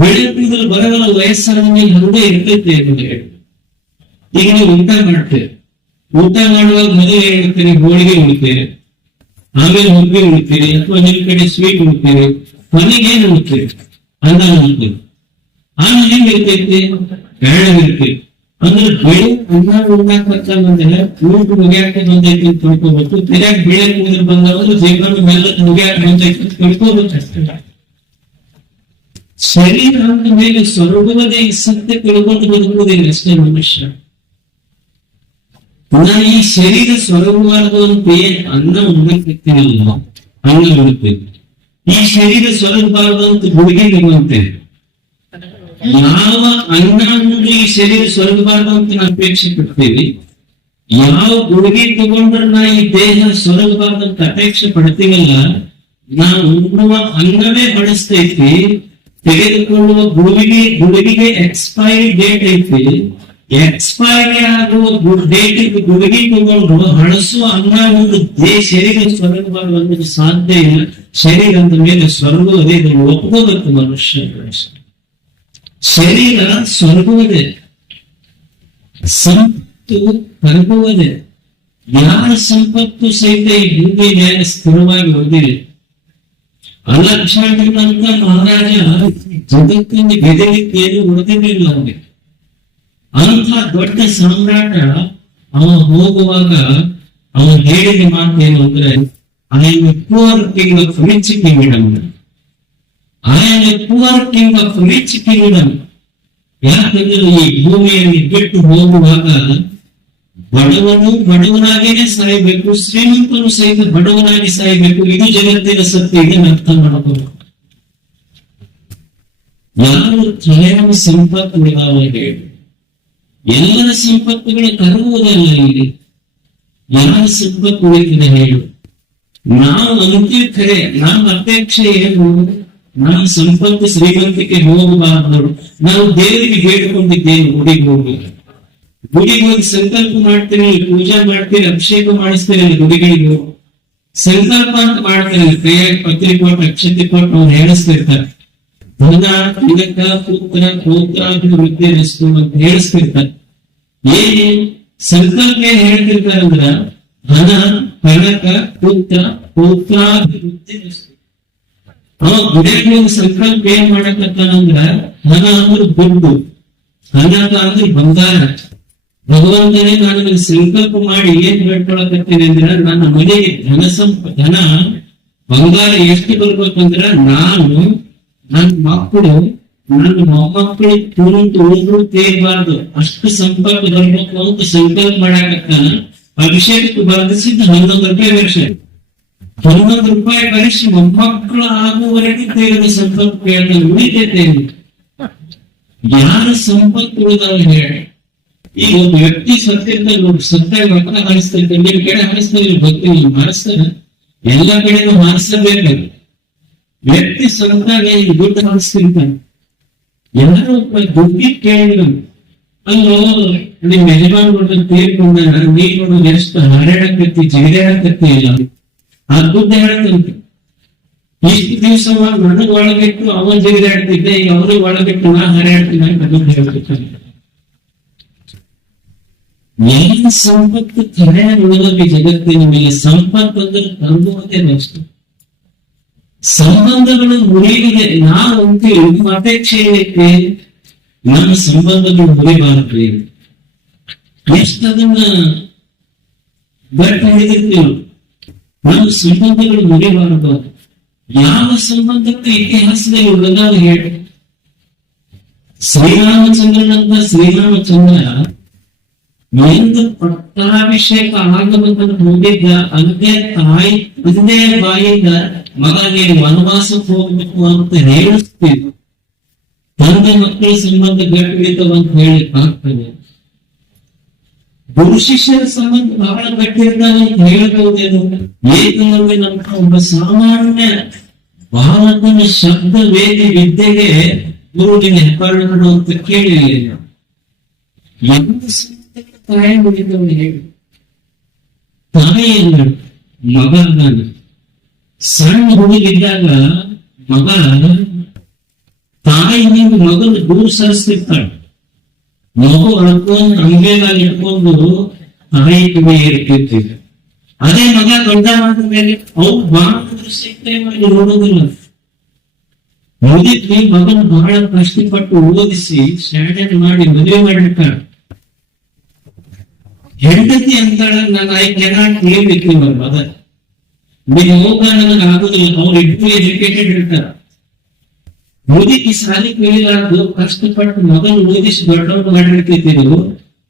ಬೆಳೆ ಕೂದಲು ಬರಬಲ್ಲ ವಯಸ್ಸಾದ ಮೇಲೆ ಹಂಗೆ ಇರ್ತೈತೆ ಅಂತ ಹೇಳಿ. ಈಗ ನೀವು ಊಟ ಮಾಡ್ತೇವೆ, ಊಟ ಮಾಡುವಾಗ ಮದುವೆ ಹೇಳ್ತೀರಿ, ಹೋಳಿಗೆ ಉಣ್ತೀರಿ, ಆಮೇಲೆ ಹುಬ್ಬಿ ಉಣ್ತೀರಿ, ಅಥವಾ ನಿಮ್ ಕಡೆ ಸ್ವೀಟ್ ಉಣ್ತೀರಿ, ಕೊನೆಗೆ ಏನ್ ಉಣ್ತೀರಿ? ಅನ್ನ ಉಣ್ತೀರಿ. ಆಮೇಲೆ ಹೆಂಗ್ ಇರ್ತೈತಿ? ಬೆಳ್ಳಗಿರ್ತೀವಿ. ಅಂದ್ರೆ ಬೆಳೆ ಅನ್ನ ಉಣ್ಣಾಕಂತಂದ್ರೆ ಊಟ ಮುಗಿಯಾಕ ಬಂದೈತಿ ಅಂತ ತಿಳ್ಕೊಬೇಕು. ತಿರ್ಯಾಗ ಬೆಳೆ ಕೂದಲು ಬಂದವರು ಜೀವನ ಮೇಲೆ ಮುಗಿಯಾಕ ಬಂದೈತಿ ಅಂತ ತಿಳ್ಕೊಬೇಕಷ್ಟೇ. ಶರೀರ ಅಂದ ಮೇಲೆ ಸ್ವರ್ಗವದೇ ಸತ್ಯ ತಿಳ್ಕೊಂಡು ಬದುಕುವುದಿಲ್ಲ ಅಷ್ಟೇ ಮನುಷ್ಯ. ನಾ ಈ ಶರೀರ ಸ್ವರ್ಗವಾದ ಅಂತ ಅನ್ನ ಉಣ್ಣಕ್ಕಿಲ್ಲ, ಅನ್ನ ಉಣ್ತೇವೆ. ಈ ಶರೀರ ಸ್ವರ್ಗಬಾರದು ಅಂತ ಗುಡಿಗೆ ನಿಮ್ಮಂತೇವೆ. ಯಾವ ಅನ್ನ ಅನ್ನೋದು ಈ ಶರೀರ ಸ್ವರ್ಗಬಾರದು ಅಂತ ನಾವು ಅಪೇಕ್ಷೆ ಪಡ್ತೀವಿ, ಯಾವ ಗುಡಿಗೆ ತಗೊಂಡ್ರೆ ನಾ ಈ ದೇಹ ಸ್ವರ್ಗಬಾರದು ಅಂತ ಅಪೇಕ್ಷೆ ಪಡ್ತೀವಲ್ಲ, ನಾವು ಉಣ್ಣುವ ಅನ್ನವೇ ಬಳಸ್ತೈತಿ. ತೆಗೆದುಕೊಳ್ಳುವ ಗುಡುಗಿಗೆ ಎಕ್ಸ್ಪೈರಿ ಡೇಟ್ ಐತಿ. ಎಕ್ಸ್ಪೈರಿ ಆಗುವ ಡೇಟ್ ಗುಡುಗಿ ತಗೊಂಡು ಹಳಸುವ ಅನ್ನ ಒಂದು ಶರೀರ ಸ್ವರ್ಗಬಾರದು ಅನ್ನೋದು ಸಾಧ್ಯ ಇಲ್ಲ. ಶರೀರ ಅಂದ ಮೇಲೆ ಸ್ವರ್ಗವದೇ, ಇದನ್ನು ಒಪ್ಕೋಬೇಕು ಮನುಷ್ಯ. ಶರೀರ ಸ್ವರ್ಗವದೇ, ಸಂಪತ್ತು ಕರಗುವುದೇ. ಯಾರ ಸಂಪತ್ತು ಸಹಿತ ಈ ಭೂಮಿ ಮೇಲೆ ಸ್ಥಿರವಾಗಿ ಹೊಂದಿದೆ. ಅಲಕ್ಷಾಂತ ಮಹಾರಾಜ ಜಗತ್ತಿನ ಗೆದಲಿಕ್ಕೆ ಏನು ಉಳಿದಿರಲಿಲ್ಲ ಅವನಿಗೆ. ಅಂಥ ದೊಡ್ಡ ಸಾಮ್ರಾಟ ಅವ ಹೋಗುವಾಗ ಅವನು ಹೇಳಿದ ಮಾತು ಏನು ಅಂದ್ರೆ, I am A poor king of rich Kingdom. I am A poor king of rich Kingdom. ಯಾಕಂದ್ರೆ ಈ ಭೂಮಿಯಲ್ಲಿ ಬಿಟ್ಟು ಹೋಗುವಾಗ ಬಡವನು ಬಡವನಾಗೇನೆ ಸಾಯಬೇಕು, ಶ್ರೀಮಂತನು ಸಹಿತ ಬಡವನಾಗಿ ಸಾಯಬೇಕು. ಇದು ಜಗತ್ತಿನ ಸತ್ಯ. ಇದನ್ನು ಅರ್ಥ ಮಾಡಬಹುದು. ಯಾರು ಸ್ವಯಂ ಸಂಪತ್ತು ಹೇಳಿ ಎಲ್ಲರ ಸಂಪತ್ತುಗಳು ಕರುವುದಲ್ಲ. ಇಲ್ಲಿ ಯಾರ ಸಂಪತ್ತು ಉಳಿತಿದೆ ಹೇಳು? ನಾವು ಅಂತೀವಿ ಖರೆ, ನಮ್ಮ ಅಪೇಕ್ಷೆ ಏನು? ನಮ್ಮ ಸಂಪತ್ತು ಶ್ರೀಮಂತಿಕೆ ಹೋಗಬಾರದು. ನಾವು ದೇವರಿಗೆ ಬೇಡಿಕೊಂಡಿದ್ದೇವೆ ಗುಡಿಗೆ ಹೋಗಿ, ಗುಡಿಗೆ ಹೋಗಿ ಸಂಕಲ್ಪ ಮಾಡ್ತೀನಿ, ಪೂಜಾ ಮಾಡ್ತೀನಿ, ಅಭಿಷೇಕ ಮಾಡಿಸ್ತೀನಿ. ಗುಡಿಗಳಿಗೆ ಸಂಕಲ್ಪ ಅಂತ ಮಾಡ್ತೀನಿ, ಕೈಯಾಗಿ ಪತ್ರಿಕೆ ಕೊಟ್ಟು ಅಕ್ಷತೆ ಕೊಟ್ಟು ಅವ್ರು ಹೇಳಿಸ್ತಿರ್ತಾರೆ. ಧನ ತಿಲಕ ಪುತ್ರ ಪೌತ್ರಾಭಿವೃದ್ಧಿ ಅಂತ ಹೇಳಿಸ್ತಿರ್ತಾರೆ. ಏನ್ ಸಂಕಲ್ಪ ಏನ್ ಹೇಳ್ತಿರ್ತಾರಂದ್ರ, ಧನ ಕನಕ ಪುತ್ರ ಪೌತ್ರಾಭಿವೃದ್ಧಿ. ಅವ ಗುಡಿಗೆ ಸಂಕಲ್ಪ ಏನ್ ಮಾಡಕತ್ತಾನಂದ್ರ, ಧನ ಅಂದ್ರೆ ದುಡ್ಡು, ಕನಕ ಅಂದ್ರೆ ಬಂಗಾರ. ಭಗವಂತನೇ ನಾನು ಸಂಕಲ್ಪ ಮಾಡಿ ಏನ್ ಬೇಡ್ಕೊಳಕತ್ತೀನಿ ಅಂದ್ರ, ನನ್ನ ಮನೆಗೆ ಧನ ಬಂಗಾರ ಎಷ್ಟು ಬರ್ಬೇಕಂದ್ರ, ನಾನು ನನ್ನ ಮಕ್ಕಳು ನನ್ನ ಮೊಮ್ಮಕ್ಕಳು ತುಳಿದು ತೇರ್ಬಾರ್ದು, ಅಷ್ಟು ಸಂಪರ್ಕ ಬರ್ಬೇಕು ಅಂತ ಸಂಕಲ್ಪ ಮಾಡಾಕತ್ತಾನ. ಅಭಿಷೇಕ ಬರ್ದಿಸಿದ್ದು 11 ರೂಪಾಯಿ ವರ್ಷ. 11 ರೂಪಾಯಿ ಬರೆಸಿ ಮೊಮ್ಮಕ್ಕಳು ಆಗುವವರೆಗೆ ತೇರಿದ ಸಂಪರ್ಕ ಕೇಳಿದ ಉಳಿತೈತೆ. ಯಾರ ಸಂಪತ್ತು ಉಳಿದವ ಹೇಳಿ? ಈಗ ಒಬ್ಬ ವ್ಯಕ್ತಿ ಸತ್ತಾಗ ಮಕ್ಕಳ ಹಾರಿಸ್ತೈತೆ, ನಿಮ್ ಕಡೆ ಹಾರಿಸ್ತಾರೆ, ಗೊತ್ತಿಲ್ಲ, ಹಾರಿಸ್ತಾರ. ಎಲ್ಲ ಕಡೆನೂ ಹಾರಿಸಬೇಕು. ವ್ಯಕ್ತಿ ಸತ್ತಾಗ ಈಗ ದುಡ್ಡು ಹಾರಿಸ್ತಿರ್ತಾನೆ. ಯಾರೋ ದುಡ್ಡಿ ಕೇಳಿದ್ರು, ಅಲ್ಲೋ ನಿಮ್ ಯಜಮಾನ ತೀರ್ಕೊಂಡ ನೀನ್ ನೋಡೋದು ಎಷ್ಟು ಹಾರಾಡಕತ್ತಿ ಜಿಗಿದಾಡಕತ್ತಿ ಇಲ್ಲ, ಆ ದುಡ್ಡು ಹೇಳತ್ತಂತೆ. ಇಷ್ಟು ದಿವಸ ನನಗ್ ಒಳಗಿಟ್ಟು ಅವ ಜಿಗಿದಾಡ್ತಿದ್ದೆ, ಈಗ ಅವ್ರಿಗೆ ಒಳಗಿಟ್ಟು ನಾ ಹಾರಾಡ್ತೀನಿ ಅಂತ ದುಡ್ಡು ಹೇಳ್ತಿರ್ತಾನೆ. ಎಲ್ಲ ಸಂಪತ್ತು ಕರೆ ಉಳಿದಕ್ಕೆ ಜಗತ್ತಿನ ಮೇಲೆ ಸಂಪತ್ತು ಅಂದ್ರೆ ತಂದುವುದೇ ನೆಕ್ಸ್ಟ್. ಸಂಬಂಧಗಳು ಮುರಿದಿದೆ. ನಾವು ಅಂತೀವಿ ನಿಮ್ಮ ಅಪೇಕ್ಷೆ ಏನೈತೆ, ನಮ್ಮ ಸಂಬಂಧಗಳು ಮುರಿಬಾರದ್ರಿ. ಎಷ್ಟು ಅದನ್ನ ಗಟ್ಟಿ ಹಿಡಿದಿರ್ತೀವಿ. ನಮ್ಮ ಸಂಬಂಧಗಳು ಮುರಿಬಾರದು. ಯಾವ ಸಂಬಂಧಕ್ಕೆ ಇತಿಹಾಸದಲ್ಲಿ ಉಳಿದಾಗ ಹೇಳಿ? ಶ್ರೀರಾಮಚಂದ್ರನಂತ ಶ್ರೀರಾಮಚಂದ್ರ ಎಂದು ಪಟ್ಟಾಭಿಷೇಕ ಆಗಬೇಕಂತ ಹೋಗಿದ್ದ, ಅದೇ ಬಾಯಿಂದ ಮಗ ನೀನು ವನವಾಸಕ್ಕೆ ಹೋಗ್ಬೇಕು ಅಂತ ಹೇಳಿಸ್ತೀವಿ. ತಂದೆ ಮಕ್ಕಳ ಸಂಬಂಧ ಗಟ್ಟಿರ್ತವ ಅಂತ ಹೇಳಿ ಆಗ್ತದೆ. ಗುರು ಶಿಷ್ಯರ ಸಂಬಂಧ ಬಹಳ ಗಟ್ಟಿರ್ತಾವೆ ಅಂತ ಹೇಳ್ಬಹುದೇನು. ಏಕಲವ್ಯ ನಮ್ಮ ಒಬ್ಬ ಸಾಮಾನ್ಯ ಬಾಲಕನ ಶಬ್ದ ವೇದಿ ವಿದ್ಯೆಗೆ ಗುರುವಿನ ಹೆಬ್ಬಾಳು ಅಂತ ಕೇಳಿಲ್ಲ. ತಾಯಿ ಮುಗಿದವನು ಹೇಳಿ ತಾಯಿಯಲ್ಲ ಮಗ. ಸಣ್ಣ ಹುಡುಗಿದ್ದಾಗ ಮಗ ತಾಯಿ ನೀವು ಮಗನ ದೂರ ಸರಿಸ್ತಿರ್ತಾಳೆ. ಮಗು ಅಳ್ಕೊಂಡು ಅಂಗೇಲಾಗಿ ಇಟ್ಕೊಂಡು ತಾಯಿ ಕಿವಿ ಇರ್ತಿರ್ತೀವಿ. ಅದೇ ಮಗ ದೊಡ್ಡ ಆದ ಮೇಲೆ ಅವ್ರು ಬಹಳ ದೃಷ್ಟಿ ಮಾಡಿ ನೋಡೋದಿಲ್ಲ. ಮುಗಿದ್ವಿ ಮಗನ ಬಹಳ ಕಷ್ಟಪಟ್ಟು ಓದಿಸಿ ಸ್ಟ್ಯಾಂಡರ್ಡ್ ಮಾಡಿ ಮದುವೆ ಮಾಡಿರ್ತಾಳೆ. ಹೆಂಡತಿ ಅಂತಾಳ, ನಾನು I cannot leave with your mother. ನೀವು ಹೋಗ ನನಗೆ ಆಗುದಿಲ್ಲ. ಅವ್ರು ಇಬ್ಬರು ಎಜುಕೇಟೆಡ್ ಇರ್ತಾರ. ಮುದುಕಿ ಸಾಲಿ ಕೈಲಾರ್ದು ಕಷ್ಟಪಟ್ಟು ಮಗನ ಓದಿಸಿ ದೊಡ್ಡವ್ರು ಮಾಡಿರ್ತಿದ್ರು.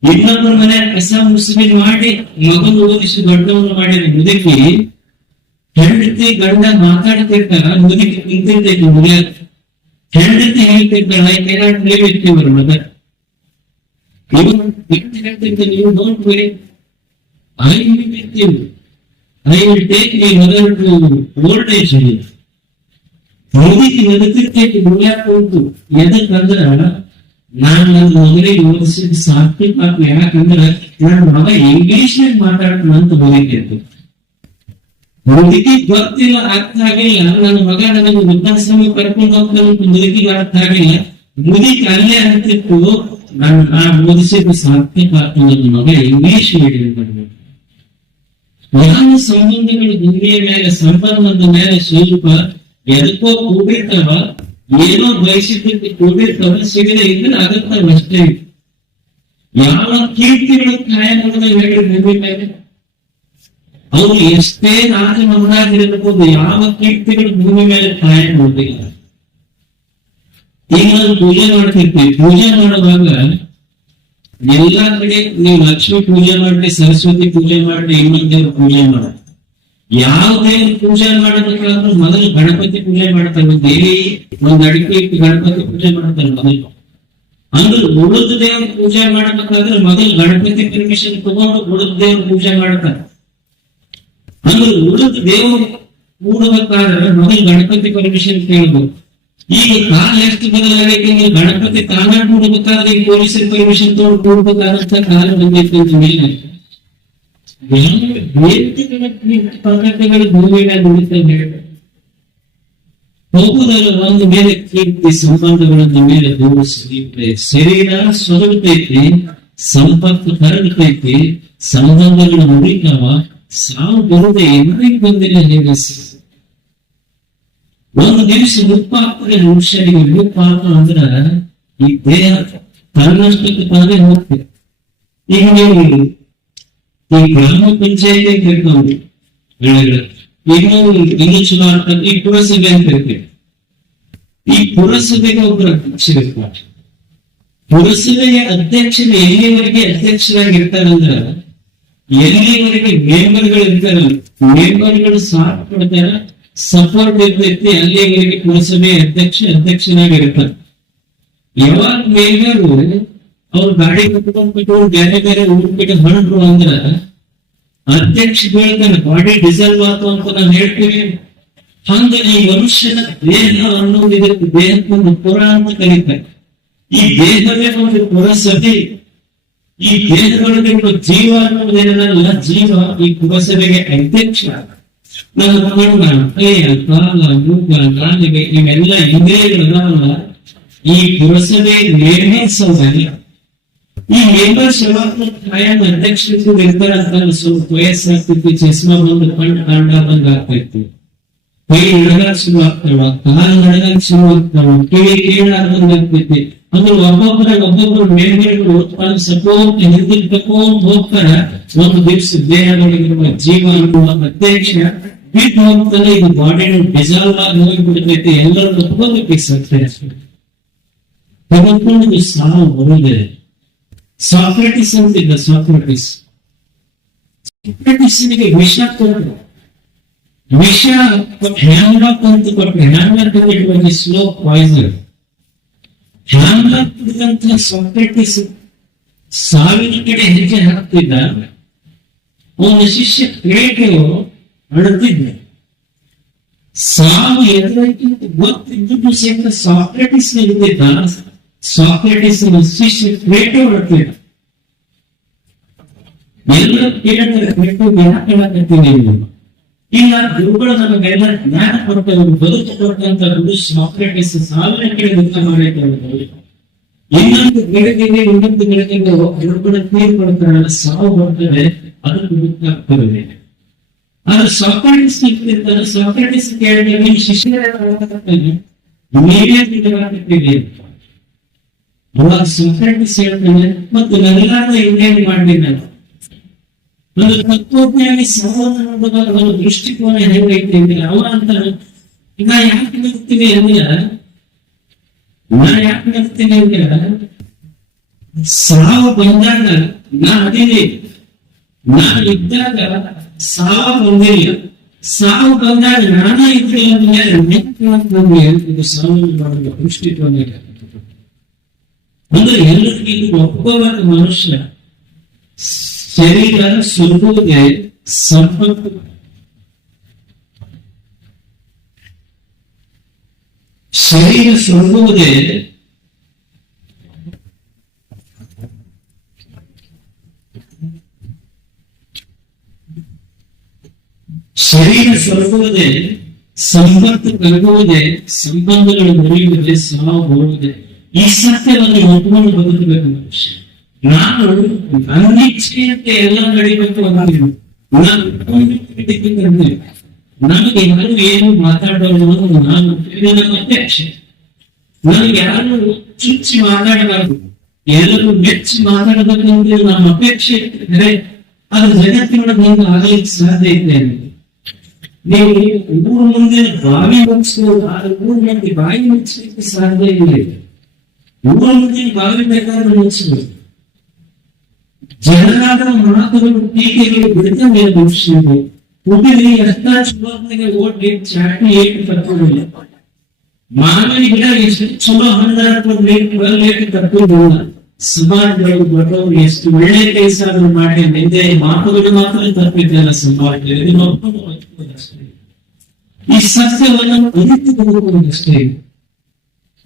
ಇನ್ನೊಬ್ಬರ ಮನೆ ಕಸ ಮುಸುಗಿ ಮಾಡಿ ಮಗನ ಓದಿಸಿ ದೊಡ್ಡವ್ರು ಮಾಡಿದ ಮುದುಕಿ ಹೆಂಡತಿ ಗಂಡ ಮಾತಾಡ್ತಿರ್ತಾರ. ಮುದುಕಿ ನಿಂತಿರ್ತೈತಿ ಮುಗಿಯಾಕ. ಹೆಂಡತಿ ಹೇಳ್ತಿರ್ತಾಳ, I cannot leave with your mother. ನೀವು don't worry, I will with you, I will take you mother to old age. ಮುದುಕಿ ಎದಕ್ಕೆ ಮುಗಿಯಾಕ ಉಂಟು. ಎದಕ್ಕಂದ್ರ ನಾನು ನನ್ನ ಮಗನಿಗೆ ಓದಿಸಿದ ಸಾರ್ಥಕ. ಯಾಕಂದ್ರ ನನ್ನ ಮಗ ಇಂಗ್ಲಿಷ್ ನಾಗ ಮಾತಾಡ್ತಾನಂತ ಮುಗಿತು. ಮುದುಕಿ ಗೊತ್ತಿಲ್ಲ, ಅರ್ಥ ಆಗಿಲ್ಲ. ನನ್ನ ಮಗ ನನಗೆ ವೃದ್ಧಾಶ್ರಮ ಕರ್ಕೊಂಡು ಹೋಗ್ತಾನಂತ ಮುದುಕಿಗೆ ಅರ್ಥ ಆಗಿಲ್ಲ. ಮುದುಕಿ ಅಲ್ಲೇ ಅಂತಿತ್ತು, ನಾನು ಓದಿಸಿದ ಸಾರ್ಥಕ. ನನ್ನ ಮಗ ಇಂಗ್ಲಿಷ್ ಮೀಡಿಯಂ ಮಾಡಬೇಕು. ಯಾವ ಸಂಬಂಧಗಳು ದುನಿಯ ಮೇಲೆ ಸಂಬಂಧದ ಮೇಲೆ ಸ್ವಲ್ಪ ಎದಕ್ಕೋ ಕೂಡಿರ್ತಾವ, ಏನೋ ಬಯಸಿದ್ದಕ್ಕೆ ಕೂಡಿರ್ತಾವ. ಸಿಗದೆ ಇದ್ರೆ ಆಗತ್ತಾವ ಅಷ್ಟೇ. ಯಾವ ಕೀರ್ತಿಗಳು ಕಾಯಂ ಹೇಳಿ ಭೂಮಿ ಮೇಲೆ ಅವ್ರು ಎಷ್ಟೇ ರಾಜ ಮಗನಾಗಿರಬಹುದು, ಯಾವ ಕೀರ್ತಿಗಳು ಭೂಮಿ ಮೇಲೆ ಕಾಯಂ ಹೋಗಿಲ್ಲ. ಈಗ ನಾವು ಪೂಜೆ ಮಾಡ್ತಿರ್ತೀವಿ. ಪೂಜೆ ಮಾಡುವಾಗ ಎಲ್ಲಾ ಕಡೆ ನೀವು ಲಕ್ಷ್ಮಿ ಪೂಜೆ ಮಾಡ್ರಿ, ಸರಸ್ವತಿ ಪೂಜೆ ಮಾಡ್ರಿ, ಇನ್ನೊಂದೇವ್ರ ಪೂಜೆ ಮಾಡ. ಯಾವ ದೇವ್ರ ಪೂಜೆ ಮಾಡಬೇಕಾದ್ರೂ ಮೊದಲು ಗಣಪತಿ ಪೂಜೆ ಮಾಡ್ತಾರೆ. ದೇವಿ ಒಂದ್ ಅಡಿಕೆ ಇಟ್ಟು ಗಣಪತಿ ಪೂಜೆ ಮಾಡ್ತಾರೆ ಮೊದಲು. ಅಂದ್ರೆ ಉಳಿದ ದೇವ್ರ ಪೂಜೆ ಮಾಡಬೇಕಾದ್ರೆ ಮೊದಲು ಗಣಪತಿ ಪರ್ಮಿಷನ್ ತಗೊಂಡು ಉಳಿದ ದೇವ್ರ ಪೂಜೆ ಮಾಡ್ತಾರೆ. ಅಂದ್ರೆ ಉಳಿದ ದೇವ್ರು ಕೂಡಬೇಕಾದ್ರೆ ಮೊದಲು ಗಣಪತಿ ಪರ್ಮಿಷನ್ ಕೇಳಬೇಕು. ಈಗ ಕಾಲ ಎಷ್ಟು ಬದಲಾಗೈತಿ. ನೀವು ಗಣಪತಿ ತಾನಾಗ ಕೂಡಬೇಕಾದ್ರೆ ಈ ಪೊಲೀಸರ ಪರ್ಮಿಷನ್ ತಗೊಂಡು ಕೂಡಬೇಕಾದಂತ ಕಾಲ ಬಂದೈತಿ ಅಂತ ಮೇಲೆ ಪದ್ಧತಿಗಳು ಭೂಮಿ ಮೇಲೆ ದುಡಿತವೆ. ಹೋಗುದಲ್ಲ ಒಂದು ಮೇಲೆ ಕೀರ್ತಿ ಸಂಬಂಧಗಳನ್ನು ಮೇಲೆ ದೂರ ಸರಿಯುತ್ತೆ. ಶರೀರ ಸೊದಗುತ್ತೈತಿ, ಸಂಪತ್ತು ಹರಡುತ್ತೈತಿ, ಸಂಬಂಧಗಳು ಮುರಿತಾವ. ಸಾವು ಬರುದೇ ಎಲ್ಲರಿಗೂ ಬಂದಿಲ್ಲ. ಹೇಗೆ ಒಂದು ದಿವಸ ಮುಪ್ಪಾಗ್ತದೆ ಮನುಷ್ಯನಿಗೆ. ಮುಪ್ಪಾಗ ಅಂದ್ರ ಈ ದೇಹ ತನ್ನಷ್ಟಕ್ಕೆ ತಾನೇ ಹೋಗ್ತದೆ. ಈಗ ನೀವು ಈ ಗ್ರಾಮ ಪಂಚಾಯತಿ ಕೇಳ್ಕೊಂಡು ಇನ್ನೂ ಚಲೋ ಆಗ್ತದೆ. ಈ ಪುರಸಭೆ ಅಂತ ಇರ್ತೇವೆ. ಈ ಪುರಸಭೆಗೆ ಒಬ್ಬರು ಅಧ್ಯಕ್ಷರಿರ್ತಾರೆ. ಪುರಸಭೆಯ ಅಧ್ಯಕ್ಷರು ಎಲ್ಲಿವರೆಗೆ ಅಧ್ಯಕ್ಷರಾಗಿರ್ತಾರಂದ್ರ ಎಲ್ಲಿವರೆಗೆ ಮೆಂಬರ್ಗಳು ಇರ್ತಾರಲ್ಲ, ಮೆಂಬರ್ಗಳು ಸಾಥ್ ಕೊಡ್ತಾರ, ಸಪೋರ್ಟ್ ಇರ್ತೈತಿ. ಅಲ್ಲಿವರೆಗೆ ಪುರಸಭೆಯ ಅಧ್ಯಕ್ಷರಾಗಿರ್ತಾರೆ. ಯಾವಾಗ ಮೆಂಬರು ಅವ್ರು ಗಾಡಿ ಕಟ್ಕೊಂಡು ಬೇರೆ ಬೇರೆ ಊರ್ ಬಿಟ್ಟು ಹೊರಟ್ರು ಅಂದ್ರ ಅಧ್ಯಕ್ಷ ಹೇಳ್ತಾನೆ ಬಾಡಿ ಡಿಸಲ್ವ್ ಆತು ಅಂತ ನಾವು ಹೇಳ್ತೀವಿ. ಹಂಗ ಈ ಮನುಷ್ಯನ ದೇಹ ಅನ್ನೋದು ಇದಕ್ಕೆ ದೇಹಕ್ಕೊಂದು ಪುರ ಅಂತ ಕರೀತಾರೆ. ಈ ದೇಹವೇ ಒಂದು ಪುರಸಭೆ. ಈ ದೇಹದೊಳಗೆ ಜೀವ ಅನ್ನೋದೇನಲ್ಲ, ಜೀವ ಈ ಪುರಸಭೆಗೆ ಅಧ್ಯಕ್ಷ. ನನ್ನ ಕಣ್ಣ, ಕೈಯ, ಕಾಲ, ಮೂಗ, ನಾಲಿಗೆ ಇವೆಲ್ಲ ಇಂದ್ರಿಯಗಳಲ್ಲ ಈ ಪುರಸಭೆ ನಿರ್ಣಯಿಸೋದಲ್ಲ. ಈ ಮೆಂಬರ್ಸ್ ಯಾವಾಗಲೂ ಕಾಯಂ ಅಧ್ಯಕ್ಷರು ಇರ್ತಾರಂತ. ಸ್ವಲ್ಪ ವಯಸ್ಸಾಗ್ತಿತ್ತು, ಚಸ್ಮಾ ಬಂದು ಕಣ್ಣು ಕಾಂಡಾದಂಗ ಆಗ್ತಾಯಿತ್ತು. ಕೈ ನಡಗಾಕ್ ಶುರು ಆಗ್ತಾವ, ಕಾಲು ನಡಗಾಕ್ ಶುರು ಆಗ್ತಾವ, ಕಿವಿ ಕೀಳಾದಂಗ ಆಗ್ತೈತಿ. ಅಂದ್ರೆ ಒಬ್ಬೊಬ್ಬರು ಮೆಂಬರ್ಗಳು ಉತ್ಪಾದನೆ ಸಪೋರ್ಟ್ ಹಿಂದಿಲ್ ತಕೊಂಡ್ ಹೋಗ್ತಾರ. ಒಂದು ದಿವಸ ದೇಹದೊಳಗಿರುವ ಜೀವ ಅನ್ನುವ ಅಧ್ಯಕ್ಷ ಬಿಟ್ಟು ಹೋಗ್ತಾನೆ. ಇದು ಬಾಡಿ ಡಿಸಾಲ್ವ್ ಆಗಿ ಹೋಗಿಬಿಡ್ತೈತಿ. ಎಲ್ಲರೂ ಒಪ್ಕೋಬೇಕು ಸತ್ಯ. ತಗೊಂಡು ಸಾವು ಬರುವುದೇ. ಸಾಕ್ರೆಟಿಸ್ ಅಂತಿದ್ದ. ಸಾಕ್ರೆಟಿಸ್ನಿಗೆ ವಿಷ ಕೊಟ್ಟು ವಿಷ ಹ್ಯಾಂಗಾಕ್ ಅಂತ ಕೊಟ್ಟು ಹ್ಯಾಂಗಾಕ್ ಸ್ಲೋ ಪಾಯ್ಸನ್. ಹ್ಯಾಂಗಾಕ್ ಕುಡಿದಂತ ಸಾಕ್ರೆಟಿಸ್ ಸಾವಿನ ಕಡೆ ಹೆಜ್ಜೆ ಹಾಕ್ತಿದ್ದ ಒಂದು ಶಿಷ್ಯ ಕ್ರೇಟೆಯು ಅಳುತ್ತಿದ್ದ. ಸಾವು ಎದುರಾಯ್ತು ಗೊತ್ತಿದ್ದು ಸಹಿತ ಸಾಕ್ರೆಟಿಸ್ ನಿಂತಿದ್ದ. ಸಾಕ್ರೆಟಿಸ್ ಶಿಷ್ಯ ಕ್ರೇಟೆ ಅಳುತ್ತಿದ್ದ. ಎಲ್ಲ ಕೇಳಿದ್ರೆ ಕ್ರೇಟು ಯಾಕೆ ಹೇಳಕತ್ತೀನಿ ಇಲ್ಲ ಗುರುಗಳು ನಮಗೆಲ್ಲ ಜ್ಞಾನ ಕೊಡ್ತಾರೆ, ಬದುಕು ಕೊಟ್ಟಂತ ಗುರು ಸಾಕ್ರೆಟಿಸ್ ಸಾವಿನ ಕಡೆ ದುಃಖ ಮಾಡಿದ್ದಾರೆ. ಇನ್ನೊಂದು ಗಿಡದಿಗೆ ಇನ್ನೊಂದು ಗಿಡದಿಂದ ಗುರುಗಳ ತೀರ್ ಕೊಡ್ತಾರಲ್ಲ, ಸಾವು ಬರ್ತದೆ, ಅದಕ್ಕೆ ದುಃಖ ಆಗ್ತದೆ. ಆದ್ರೆ ಸಾಕ್ರೆಟಿಸ್ ನಿಂತಿರ್ತಾರೆ. ಸಾಕ್ರೆಟಿಸ್ ಕೇಳಿದ್ರೆ ನೀವು ಶಿಷ್ಯರಾಗ್ತೇನೆ ನೀವೇ ಗಿಡವಾಗುತ್ತೀವಿ ಅವಾಗ ಸಾಕ್ರೆಟಿಸ್ ಹೇಳ್ತಾನೆ, ಮತ್ತು ನನ್ನೆಲ್ಲಾದ ಇನ್ನೇನು ಮಾಡಲಿ ನಾನು ಒಂದು ತತ್ವಜ್ಞಾನಿ ಸಾವನ್ನ ದೃಷ್ಟಿಕೋನ ಹೇಗೈತೆ ಅವ ಅಂತ ನಾ ಯಾಕೆ ಬರ್ತೀನಿ ಅಂದ್ರೆ ಸಾವು ಬಂದಾಗ ನಾ ಅದೇನೆ, ನಾ ಇದ್ದಾಗ ಸಾವು ಬಂದಿಲ್ಲ, ಸಾವು ಬಂದಾಗ ನಾನಾ ಇದ್ರೆ ಸಾವು ಮಾಡುವ ದೃಷ್ಟಿಕೋನ. ಅಂದ್ರೆ ಎಲ್ಲರಿಗೂ ಒಬ್ಬ ಮನುಷ್ಯ ಶರೀರ ಸುರುವುದೇ ಸಂಪರ್ಕ, ಶರೀರ ಸುರುವುದೇ ಶರೀರ ಸ್ವರ್ಗುವುದೇ, ಸಂಪರ್ಕ ಕರಗುವುದೇ, ಸಂಬಂಧಗಳು ಮುರಿಯುವುದೇ, ಸಾವು ಬರುವುದೇ. ಈ ಸತ್ಯವನ್ನು ಒಪ್ಪಿಕೊಂಡು ಬದುಕಬೇಕು ಮನುಷ್ಯ. ನಾನು ಅನಿಚ್ಛೆಯಂತೆ ಎಲ್ಲ ನಡೀಬೇಕು ಅನ್ನೋದು ನನಗೆ ಯಾರು ಏನು ಮಾತಾಡೋದು ನಾನು ನನ್ನ ಅಪೇಕ್ಷೆ. ನನಗೆ ಯಾರು ಚುಚ್ಚಿ ಮಾತಾಡಬಾರದು, ಎಲ್ಲರೂ ಮೆಚ್ಚಿ ಮಾತಾಡಬೇಕಂದ್ರೆ ನಮ್ಮ ಅಪೇಕ್ಷೆ ಇದ್ರೆ ಅದು ಜಗತ್ತಿನೊಳಗೆ ಆಗಲಿಕ್ಕೆ ಸಾಧ್ಯ ಇದೆ. ನೀವು ಊರು ಮುಂದೆ ಬಾವಿ ಮುಗಿಸ್ಬೋದು, ಆದ್ರೆ ಊರು ಮುಂದೆ ಬಾಯಿ ಮುಗಿಸ್ಲಿಕ್ಕೆ ಸಾಧ್ಯ ಇಲ್ಲ. ಊರ ಮುಂದೆ ಬಾವಿ ಬೇಕಾದ್ರೆ ಮುಗಿಸ್ಬೋದು. ಜನರಾದ ಮಾತುಗಳು ಟೀಕೆಗಳು ಬಿಡ್ತ ಮೇಲೆ ಮುಗಿಸ್ಬೋದು. ಹುಡುಗಿ ಎಷ್ಟ ಚಲೋತ್ನಾಗೆ ಓಟಿ ಚಾಟಿ ಏಟು ತಪ್ಪೋದಿಲ್ಲ. ಮಾನವ ಗಿಡ ಎಷ್ಟು ಚಲೋ 100 ತಪ್ಪೋದಿಲ್ಲ. ಸಮಾಜಗಳು ಬರೋರು ಎಷ್ಟು ಒಳ್ಳೆ ಕೆಲಸ ಮಾಡಿ ನಿಂದೆ ಮಾತುಗಳು ಮಾತ್ರ ತಪ್ಪಿದ್ದಲ್ಲ ಸಮಾಜದಲ್ಲಿ. ಈ ಸತ್ಯವನ್ನು ಅರಿತುಕೊಳ್ಳುವುದಷ್ಟೇ.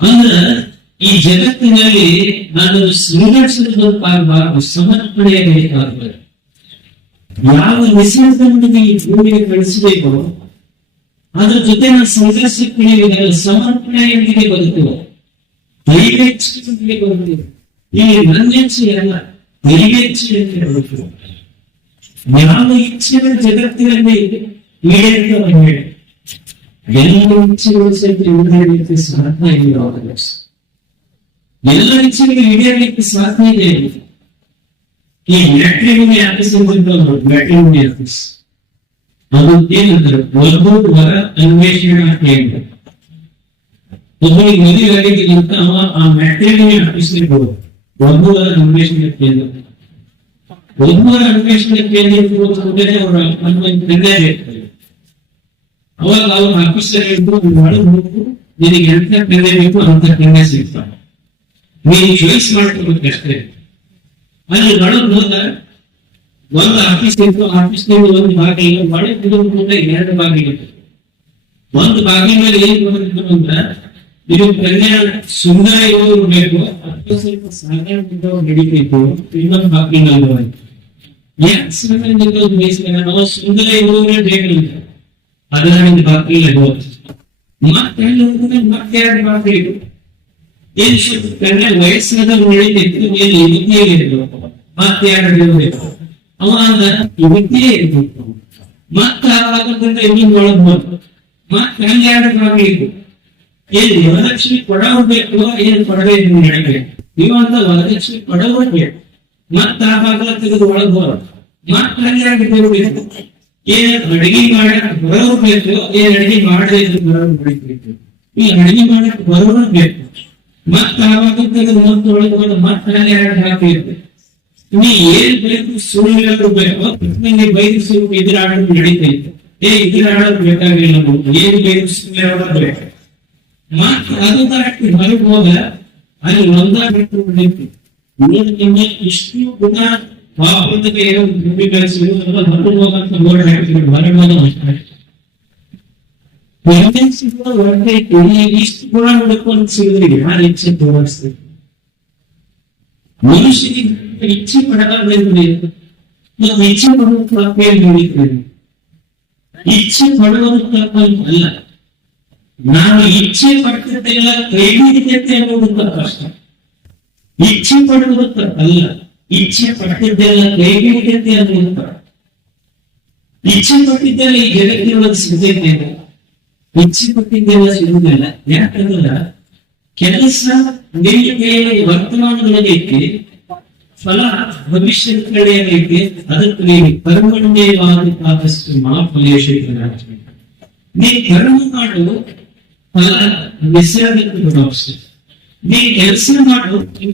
ಅಂದ್ರ ಈ ಜಗತ್ತಿನಲ್ಲಿ ನಾನು ಸಂಘರ್ಷಬೇಕಾಗಬಾರದು, ಸಮರ್ಪಣೆಯಾಗಬೇಕಾಗಬಾರದು. ಯಾವ ವಿಸರ್ಜನೆಗೆ ಈ ಭೂಮಿಗೆ ಕಳಿಸಬೇಕು ಅದ್ರ ಜೊತೆ ನಾನು ಸಂಘರ್ಷಕ್ಕೆ ಸಮರ್ಪಣೆಯೊಂದಿಗೆ ಬದುಕುವ, ದೈವೇಚ್ಛೆಯೊಂದಿಗೆ ಬದುಕುವ. ಈ ನನ್ನ ಇಚ್ಛೆ ಅಲ್ಲ, ದೈವೇಚ್ಛೆಯೊಂದಿಗೆ ಬದುಕುವ. ಯಾವ ಇಚ್ಛೆಗಳ ಜಗತ್ತಿನಲ್ಲಿ ಈಡೇರಿಕೆ ಹೇಳಿ ಎಲ್ಲ ಇಚ್ಛೆಗಳು ಸಹಿತ ಈಡೇರಲಿಕ್ಕೆ ಸಾಧ್ಯ ಇಲ್ಲ. ಎಲ್ಲ ಇಚ್ಛೆಗಳು ಈಡೇರಲಿಕ್ಕೆ ಸಾಧ್ಯ ಇದೆ. ಈ ಮ್ಯಾಟ್ರಿಮೋನಿ ಆಫೀಸ್ ಮ್ಯಾಟ್ರಿಮೋನಿ ಆಫೀಸ್ ಅದು ಏನಂತಾರೆ, ವಧು ವರ ಅನ್ವೇಷಣಾ ಕೇಂದ್ರ. ಒಬ್ಬರಿಗೆ ಮದುವೆ ಆಗಿದ್ದಕ್ಕಿಂತ ಅವ ಆ ಮ್ಯಾಟ್ರಿಮೋನಿ ಆಫೀಸ್ಗೆ ಹೋಗುವ ವಧು ವರ ಅನ್ವೇಷಣಾ ಕೇಂದ್ರ. ವಧು ವರ ಅನ್ವೇಷಣಾ ಕೇಂದ್ರಕ್ಕೆ ಹೋದ್ರೆ ಅವರ ಕನ್ಯಾಜ್ ಇರ್ತಾರೆ. ಅವಾಗ ಅವ್ರ ಆಫೀಸರ್ ಹೇಳಿದ್ರು, ನಿನಗೆ ಎಂತ ಕನ್ಯೆ ಬೇಕು ಅಂತ ಕನ್ಯೆ ಸಿಗ್ತಾನೆ, ನೀನು ಚಾಯ್ಸ್ ಮಾಡ್ಕೋಬೇಕಷ್ಟೇ. ಅಲ್ಲಿ ಒಳಗೆ ಹೋದ ಒಂದು ಆಫೀಸ್ ಇತ್ತು, ಆಫೀಸ್ನಲ್ಲಿ ಒಂದು ಬಾಗಿಲು, ಒಳಗೆ ಕೂಡ 2 ಬಾಗಿಲು. ಒಂದು ಬಾಗಿಲ ಮೇಲೆ ಏನ್ ಬಂದಿತ್ತು ಅಂದ್ರ, ಇದು ಕನ್ಯಾ ಸುಂದರ ಇರೋರು ಬೇಕು ಅಥವಾ ಸ್ವಲ್ಪ ಸಾಧಾರಣ ನಡೀತಿತ್ತು. ಇನ್ನೊಂದು ಬಾಗಿಲು ಯಾಕೆ ನಾವು ಸುಂದರ ಇರೋರೇ ಬೇಕಾಗಿಲ್ಲ, ಅದರಿಂದ ಬಾಗಿಲು ಮತ್ತೆ 2 ಬಾಗಿಲು. ಏನ್ ಕನ್ಯಾ ವಯಸ್ಸಾದ ನಡೀತಿತ್ತು, ಏನು ವಿದ್ಯೆ ಇರಬೇಕು, ಮತ್ತೆ 2 ಬೇಕು. ಅವಾಗ ವಿದ್ಯೆ ಇರ್ಬೇಕು, ಮತ್ತೆ ಆವಾಗದಿಂದ ಇನ್ನೊಂದು ಒಳಗ್ ಬಂತು, ಮತ್ತೆ 2 ಬಾಗಿಲು. ಏನು ವರದಕ್ಷಿಣೆ ಕೊಡಬೇಕು, ಏನು ಕೊಡದೆ ನಡೀಬೇಕು. ಇವಂತ ವರದಕ್ಷಿಣೆ ಕೊಡಬೇಕು, ಮತ್ತೆ ಆ ಬಾಗಿಲ ತೆಗೆದು ಒಳಗ್ ಬರೋದು, ಮತ್ತೆ 2 ಬೇಕು. ಏನ್ ಅಡಿಗೆ ಮಾಡಕ್ ಬರೋರು ಬೇಕು, ಏನ್ ಅಡಿಗೆ ಮಾಡದೇ ಇದ್ರು ಬರೋರು ನಡೀಬೇಕು. ಈ ಅಡಿಗೆ ಮಾಡಕ್ ಬರೋರು ಬೇಕು, ಮತ್ತೆ ಆವಾಗ ತೆಗೆದು ಮತ್ತೆ ಒಳಗೆ ಬಂದು ಮತ್ತೆ 2 ಹಾಕಿರ್ಬೇಕು. ನೀ ಏನ್ ಬೇಕು, ಸುಳ್ಳು ಬೇಕು, ನಿಮಗೆ ಬೈದು ಸುಳ್ಳು ಎದುರಾಡೋದು ನಡೀತೈತೆ. ಎದುರಾಡೋದು ಬೇಕಾಗಿಲ್ಲ, ಏನ್ ಬೇಕು ಸುಳ್ಳು ಬೇಕು. ಮತ್ತೆ ಅದು ಕರೆಕ್ಟ್ ಹೊರಗೆ ಹೋದ ಅಲ್ಲಿ ಒಂದಾಗಿಟ್ಟು ನಡೀತಿ. ನಿಮಗೆ ಇಷ್ಟು ಗುಣ ಪಾಪಕ್ಕೆ ಹೊರಟು ಹೋಗಂತ ಬೋರ್ಡ್ ಹಾಕಿದ್ರು ಹೊರಗೆ ಇಷ್ಟು ಗುಣ ಹುಡುಕೊಂಡು ಸಿಗುದಿಲ್ಲ. ಯಾರು ಇಚ್ಛೆ ತೋರಿಸ್ತೇವೆ ಮನುಷ್ಯನಿಗೆ ಇಚ್ಛೆ ಪಡಬಾರ್ದು. ಇಚ್ಛೆ ಪಡುವ ತಪ್ಪೇನು ನೋಡಿದ್ದೇವೆ. ಇಚ್ಛೆ ಪಡುವುದು ತಪ್ಪಲ್ಲ, ನಾನು ಇಚ್ಛೆ ಪಡ್ತಿದ್ದೆಲ್ಲ ಕೈ ಹಿಡಿತೈತೆ ಅನ್ನೋದು ಕಷ್ಟ. ಇಚ್ಛೆ ಪಡುವುದು ತಪ್ಪಲ್ಲ, ಇಚ್ಛೆ ಪಡ್ತಿದ್ದೆಲ್ಲ ಕೈ ಹಿಡಿತೈತೆ ಅನ್ನೋದು. ಇಚ್ಛೆ ಪಟ್ಟಿದ್ದೆಲ್ಲ ಈ ಜಗತ್ತಿನೊಳಗೆ ಸಿಗತೈತೆ, ಇಚ್ಛೆ ಪಟ್ಟಿದ್ದೆಲ್ಲ ಸಿಗುದಿಲ್ಲ. ಯಾಕಂದ್ರೆ ಕೆಲಸ ನಿಮಗೆ ವರ್ತಮಾನದೊಳಗೈತಿ, ಫಲ ಭವಿಷ್ಯದ ಕಡೆಯಾಗೈತಿ. ಅದಕ್ಕೆ ಕರ್ಮಣ್ಯವಾದಷ್ಟು ಮಹಾಫಲೇಶ. ನೀ ಕರ್ಮ ಮಾಡು, ಫಲ ವಿಸರ್ಗಕ್ಕೆ ಬಿಡೋ ಅವಶ್ಯ. ನೀ ಕೆಲಸ ಮಾಡು, ನೀ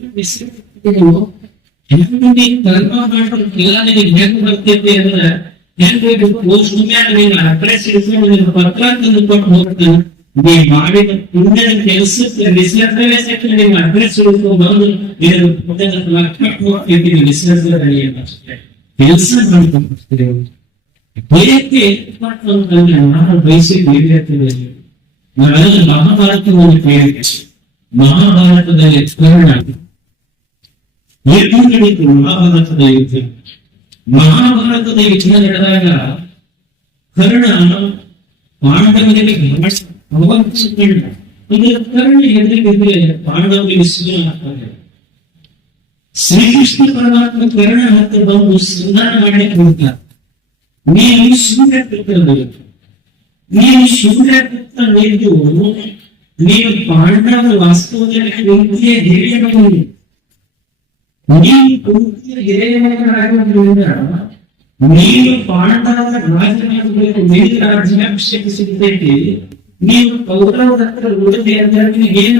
ಕರ್ಮ ಮಾಡು, ಎಲ್ಲ ನಿನಗೆ ಹೆಂಗ್ ಬರ್ತೈತಿ ಅಂದ್ರೆ ಹೆಂಗ್ ಪೋಸ್ಟ್ ಮ್ಯಾಲ ನೀನು ಅಡ್ರೆಸ್ ಇಟ್ಕೊಂಡು ಪತ್ರ ತಂದುಕೊಂಡು ಹೋಗ್ತಾನೆ. ನೀ ಮಾಡಿದ ಪುಣ್ಯದ ಕೆಲಸಕ್ಕೆ ವಿಸರ್ಗಕ್ಕೆ ನಿಮ್ಮ ಅಡ್ರೆಸ್ ಬಂದು ಕೆಲಸ ಮಾಡ್ಕೊಂಡ್ಬರ್ತೀರಿ. ಬಯಕೆ ಅಂತಂದ್ರೆ ನಾನು ಬಯಸಿ ಬೇರೆ ನಾವೆಲ್ಲ ಮಹಾಭಾರತವನ್ನು ಕೇಳಿದೆ. ಮಹಾಭಾರತದಲ್ಲಿ ಕರ್ಣ ಯುದ್ಧ ನಡೀತು. ಮಹಾಭಾರತದ ಯುದ್ಧ ನಡೆದಾಗ ಕರ್ಣ ಪಾಂಡವರಿಗೆ ಕರ್ಣ ಎದುರಿಗಿದ್ರೆ ಪಾಂಡವರಿಗೆ ಆಗ್ತಾರೆ. ಶ್ರೀಕೃಷ್ಣ ಪರಮಾತ್ಮ ಕರ್ಣ ಹತ್ತಿರ ಬಂದು ಸಂಧಾನ ಮಾಡಲಿಕ್ಕೆ ಹೋಗ್ತಾರೆ. ನೀನು ಸೂರ್ಯ ಪುತ್ರಬೇಕು, ನೀನು ಸೂರ್ಯ ಪುತ್ರ ನಿಂತು ನೀನು ಪಾಂಡವರ ವಾಸ್ತವದಲ್ಲಿ ಹಿರಿಯಬಹುದು. ನೀನು ಪೂರ್ತಿಯ ಹಿರಿಯರಾಗೋದ್ರಿಂದ ನೀನು ಪಾಂಡವರ ರಾಜನಾಗಬೇಕು, ನಿನ್ನ ರಾಜ್ಯಾಭಿಷೇಕ ಸಿಗ್ತೈತಿ. ನೀವು ಕೌರವರ ಹತ್ರ ಉಳಿದೆ ಅಂದ್ರೆ ಏನು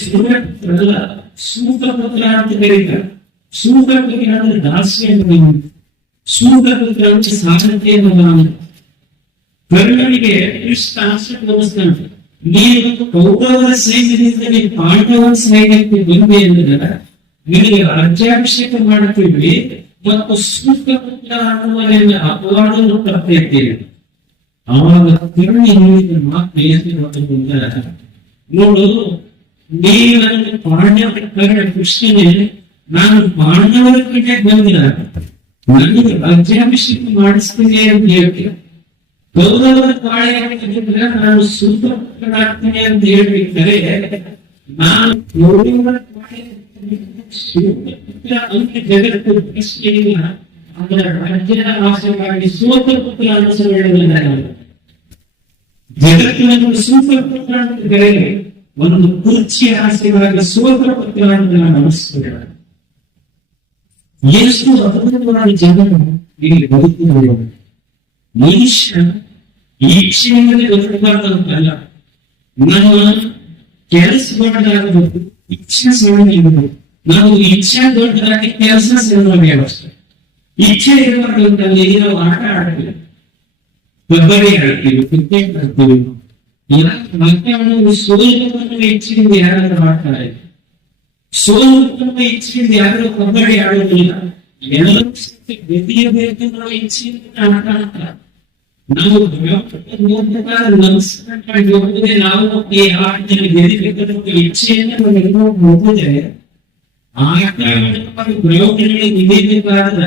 ಸೂರ್ಯ ಪುತ್ರ ಅಲ್ಲ, ಸೂತಪುತ್ರ ಅಂತ ಕರೀತಾರೆ. ಸೂತಪುತ್ರ ಅಂದ್ರೆ ದಾಸ್ಯ ಅಂತ, ಸೂತಪುತ್ರ ಅಂದ್ರೆ ಸಾಧನೆಯನ್ನು ನಾನು. ಕರ್ಣನಿಗೆ ಕೃಷ್ಣ ಆಶ್ರಮ ನೀವು ಕೌರವರ ಸೈನ್ಯದಿಂದ ನೀವು ಪಾಂಡವರ ಸೈನ್ಯಕ್ಕೆ ಬಂದೆ ಅಂದ್ರೆ ನಿಮಗೆ ರಾಜ್ಯಾಭಿಷೇಕ ಮಾಡುತ್ತೀವಿ ಮತ್ತು ಸೂತಪುತ್ರ ಅನ್ನುವ ಅಪವಾದವನ್ನು ತರ್ತೈತೀರಿ. ಆವಾಗ ಕರ್ಣ ಹೇಳಿದ ಮಾತು ಏನು ನೋಡು, ನೀವು ನನಗೆ ಪಾಂಡವರ ಕರ್ಣ ಕೃಷ್ಣನೇ, ನಾನು ಪಾಂಡವರ ಕಡೆ ಬಂದಿಲ್ಲ, ನನಗೆ ರಾಜ್ಯಾಭಿಷೇಕ ಮಾಡಿಸ್ತೀನಿ ಅಂತ ಹೇಳ್ತೀನಿ. ಕೌರವರ ಕಾಳೆ ಹಾಕಿದ್ರೆ ನಾನು ಸೂತಪುತ್ರನಾಗ್ತೀನಿ ಅಂತ ಹೇಳ್ಬೇಕಾರೆ ನಾನು ಕೌರವರ ಜಗತ್ತು ಪ್ರಶ್ನೆಯಿಲ್ಲ. ಅದರ ರಾಜ್ಯದ ಆಸೆಗಾಗಿ ಸೂತಪುತ್ರ ಅನುಸರಣೆ ಜಗತ್ತಿನ ಸೂತಪುತ್ರ ಅಂತ ಕರೆ ಒಂದು ಕುರ್ಚಿಯ ಆಸೆಗಾಗಿ ಸೂತಪುತ್ರ ಅಂತ ನಾನು ಅನಿಸ್ತೇನೆ. ಎಷ್ಟು ಅದ್ಭುತವಾದ ಜಗತ್ತು ಇಲ್ಲಿ ಬದುಕುವುದು. ಮನುಷ್ಯ ಈಕ್ಷೆಯಿಂದಲೇ ಬದುಕಬಾರ್ದಂತಲ್ಲ, ನಮ್ಮ ಕೆಲಸ ದೊಡ್ಡದಾಗಬೇಕು, ಇಚ್ಛೆ ಸಣ್ಣದಾಗಬೇಕು. ನಾವು ಇಚ್ಛೆ ದೊಡ್ಡದಾಗಿ ಕೆಲಸ ಸಣ್ಣದಾಗಷ್ಟೇ. ಇಚ್ಛೆ ಇರಬಾರ್ದಂತಲ್ಲಿ ನಾವು ಆಟ ಆಡ್ತೀವಿ, ಕಬಡ್ಡಿ ಆಡ್ತೀವಿ, ಕ್ರಿಕೆಟ್ ಆಡ್ತೀವಿ. ಸೋಲನ್ನು ಇಚ್ಛೆಯಿಂದ ಯಾರಾದ್ರೂ ಆಡ್ತಾರೆ, ಸೋಲನ್ನು ಇಚ್ಛೆಯಿಂದ ಯಾರು ಕಬಡ್ಡಿ ಆಡೋದಿಲ್ಲ. ಎಲ್ಲರೂ ಗೆದ್ದಿಯಬೇಕು ನಾವು ಇಚ್ಛೆಯಿಂದ ಆಟ ಆಡ್ತಾರೆ. ನಾವು ನಾವು ಈ ಆಟದಲ್ಲಿ ಗೆಲ್ಲಬೇಕಂತ ಇಚ್ಛೆಯಿಂದ ಹೋಗುದೇ ಆಟ ಪ್ರಯೋಗಗಳಿಗೆ ನಿಲ್ಲಬೇಕಾದ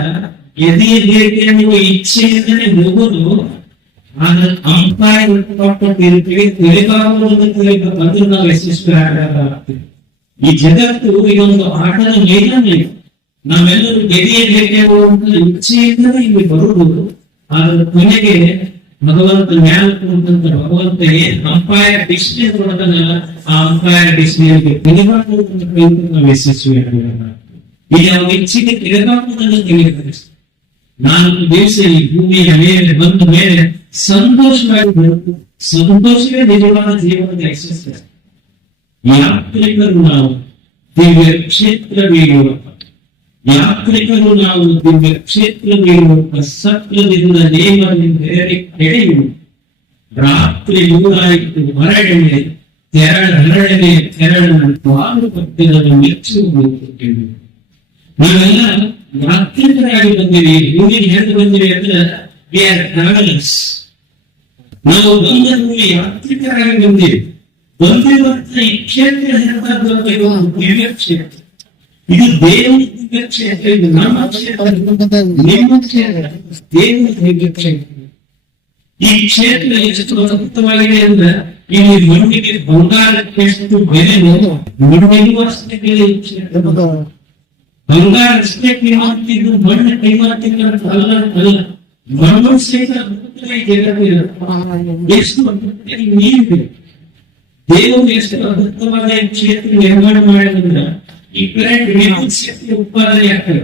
ಎದೆಯ ಬೇಡಿಕೆಯನ್ನು ಇಚ್ಛೆಯಿಂದಲೇ ಹೋಗುದು. ಆದ್ರೆ ಅಂಪೈರ್ ಬಂದು ನಾವು ಯಶಸ್ವಿ ಆಡಬೇಕಾಗ್ತದೆ. ಈ ಜಗತ್ತು ಇದೊಂದು ಆಟದ ಮೈದಾನ. ನಾವೆಲ್ಲರೂ ಎದೆಯ ಬೇಡಿಕೆ ಇಚ್ಛೆಯಿಂದಲೇ ಇಲ್ಲಿ ಬರುವುದು. ಆದ್ರೆ ಕೊನೆಗೆ ಭಗವಂತ ನ್ಯಾಯ ಕೊಡುವಂತ ಭಗವಂತ ಏನ್ ಅಂಪೈರ್ ಡಿಕ್ಷನರಿ ಕೊಡೋದನ್ನಲ್ಲ, ಆ ಅಂಪೈರ್ ಡಿಕ್ಷನರಿಗೆ ತಿಳಿಬಾರ್ದು ನಾವು ಯಶಸ್ವಿ ಈಗ ನಾವು ಇಚ್ಛೆಗೆ ತಿರುಗಾಡುವುದನ್ನು ತಿಳಿಯಬೇಕು. 4 ದಿವಸ ಈ ಭೂಮಿಯ ಮೇಲೆ ಬಂದ ಮೇಲೆ ಸಂತೋಷವಾಗಿ ಬರುವುದು. ಸಂತೋಷವೇ ನಿಜವಾದ ಜೀವನದ ಯಶಸ್ಸು. ಯಾತ್ರಿಕರು ನಾವು ದಿವ್ಯ ಕ್ಷೇತ್ರವಿರುವ ಯಾತ್ರಿಕರು ನಾವು ದಿವ್ಯ ಕ್ಷೇತ್ರವಿರುವ ಸತ್ಯದಿಂದ ನೇಮದಿಂದ ನಡೆಯುವುದು. ರಾತ್ರಿ 105 ಹೊರಗಡೆ ತೆರಳು ಭಕ್ತಿಯನ್ನು ಮೆಚ್ಚುವುದು. ನಾವೆಲ್ಲ ಯಾತ್ರಿಕರಾಗಿ ಬಂದಿವಿ. ಹಿಂದಿನ ಹೆಂಗ್ ಬಂದಿವಿ ಅಂದ್ರೆ ವಿ ಆರ್ ಟ್ರಾವೆಲರ್ಸ್. ನಾವು ಬಂದಲ್ಲಿ ಯಾತ್ರಿಕರಾಗಿ ಬಂದಿವಿ. ಬಂದಿರುವಂತ ಈ ಕ್ಷೇತ್ರ ದಿವ್ಯ ಕ್ಷೇತ್ರ. ಇದು ದೇವರ ದಿವ್ಯ ಕ್ಷೇತ್ರ. ಇದು ನಮ್ಮ ಕ್ಷೇತ್ರ, ನಿಮ್ಮ ಕ್ಷೇತ್ರ, ದೇವರ ದಿವ್ಯ ಕ್ಷೇತ್ರ. ಈ ಕ್ಷೇತ್ರ ಎಷ್ಟು ಅದ್ಭುತವಾಗಿದೆ ಅಂದ್ರೆ ಇಲ್ಲಿ ಮಣ್ಣಿಗೆ ಬಂಗಾರಕ್ಕೆ ಎಷ್ಟು ಬೆಲೆ, ಮಣ್ಣಿಗೂ ಅಷ್ಟೇ ಬೆಲೆ. ಈ ಕ್ಷೇತ್ರ ಬಂಗಾರ ಅಷ್ಟೇ ಕೈಮಾಡ್ತಿದ್ದು ಮಣ್ಣು ಕೈಮಾಡ್ತಿದ್ದು ಅಲ್ಲ. ಮಣ್ಣು ಸಹಿತ ಎಷ್ಟು ನೀರಿದೆ. ದೇವರು ಎಷ್ಟು ಅದ್ಭುತವಾದ ಕ್ಷೇತ್ರ ನಿರ್ಮಾಣ ಮಾಡಿದ್ರೆ ಈ ಕರೆಂಟ್ ವಿದ್ಯುತ್ ಶಕ್ತಿ ಉತ್ಪಾದನೆ ಆಗ್ತದೆ.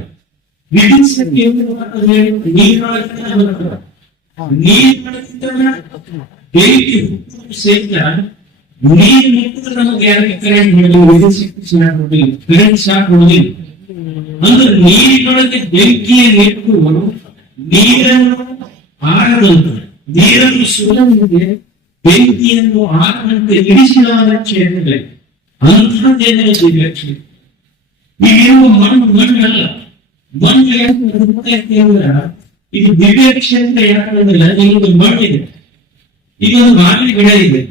ವಿದ್ಯುತ್ ಶಕ್ತಿ ಬೆಂಕಿ ಸಹಿತ ನೀರು ಮುಟ್ಟಿದ್ರೆ ನಮಗೆ ಯಾರಿಗೆ ಕರೆಂಟ್ ಬಿಡೋದು, ವಿದ್ಯುತ್ ಶಕ್ತಿ ಕರೆಂಟ್ ಶಾಕ್ ಕೊಡುವುದಿಲ್ಲ. ಅಂದ್ರೆ ನೀರಿನೊಳಗೆ ಬೆಂಕಿಯನ್ನಿಟ್ಟು ನೀರನ್ನು ಆರದಂತೆ, ನೀರನ್ನು ಸುಡದಂತೆ, ಬೆಂಕಿಯನ್ನು ಆರದಂತೆ ಇಳಿಸಿದ ಕ್ಷೇತ್ರಗಳಿವೆ. ಅಂಥದ್ದೇನೆ ದಿವ್ಯ ಕ್ಷೇತ್ರ. ಈಗಿರುವ ಮಣ್ಣಲ್ಲ. ಮಣ್ಣು ಅಂದ್ರೆ ಇದು ದಿವ್ಯ ಕ್ಷೇತ್ರ ಯಾಕಂದ್ರೆ ಇದೊಂದು ಮಣ್ಣಿದೆ, ಇದೊಂದು ಮಾವಿನ ಗಿಡ ಇದೆ,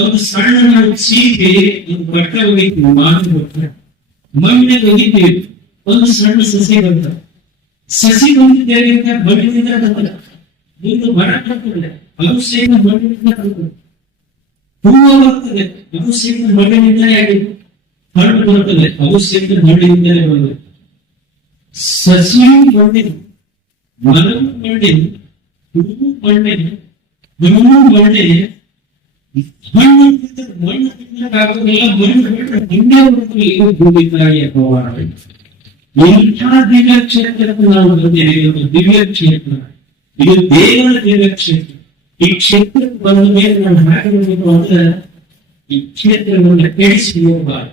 ಒಂದು ಸಣ್ಣ ಸೀಬೆ ಒಂದು ಬಟ್ಟ ಒಗಿತೀವಿ, ಮಾವಿನ ಬಟ್ಟ ಮಣ್ಣಿನ ಒಗಿತೀವಿ, ಒಂದು ಸಣ್ಣ ಸಸಿ ಬಂತ. ಸಸಿ ಬಂದಿದ್ದೇವೆ ಮಣ್ಣಿನಿಂದ ಬರ್ತದೆ. ಒಂದು ಮರ ಬರ್ತದೆ, ಅದು ಸಹಿತ ಮಣ್ಣಿನಿಂದ ಬರ್ತದೆ. ಹೂವು ಬರ್ತದೆ, ಅದು ಸಹಿತ ಮಣ್ಣಿನಿಂದಲೇ ಆಗಿದೆ. ಹಣ್ಣು ಬರ್ತದೆ, ಅದು ಸಹಿತ ಮಣ್ಣಿನಿಂದಲೇ ಬರ್ತದೆ. ಸಸಿಯು ಮಣ್ಣಿನ, ಮರವು ಮಣ್ಣಿನ, ಹೂವು ಮಣ್ಣಿನ, ಹಣ್ಣು ಮಣ್ಣಿನ. ಹಣ್ಣು ಮಣ್ಣು ತಿನ್ನಕ್ಕಾಗೋದಿಲ್ಲ, ಮಣ್ಣು ಭೂಮಿ ತಾಯಿಯ ಪವಾಡ. ಇಂಥ ದಿವ್ಯ ಕ್ಷೇತ್ರಕ್ಕೆ ನಾವು ಬಂದಿದ್ದೇವೆ. ಇದು ದಿವ್ಯ ಕ್ಷೇತ್ರ, ಇದು ದೇವರ ದಿವ್ಯ ಕ್ಷೇತ್ರ. ಈ ಕ್ಷೇತ್ರಕ್ಕೆ ಬಂದ ಮೇಲೆ ನಾವು ಹಾಕಬೇಕು ಅಂದ್ರೆ ಈ ಕ್ಷೇತ್ರವನ್ನು ಕೆಡಿಸಿಕೊಳ್ಳಬಾರದು.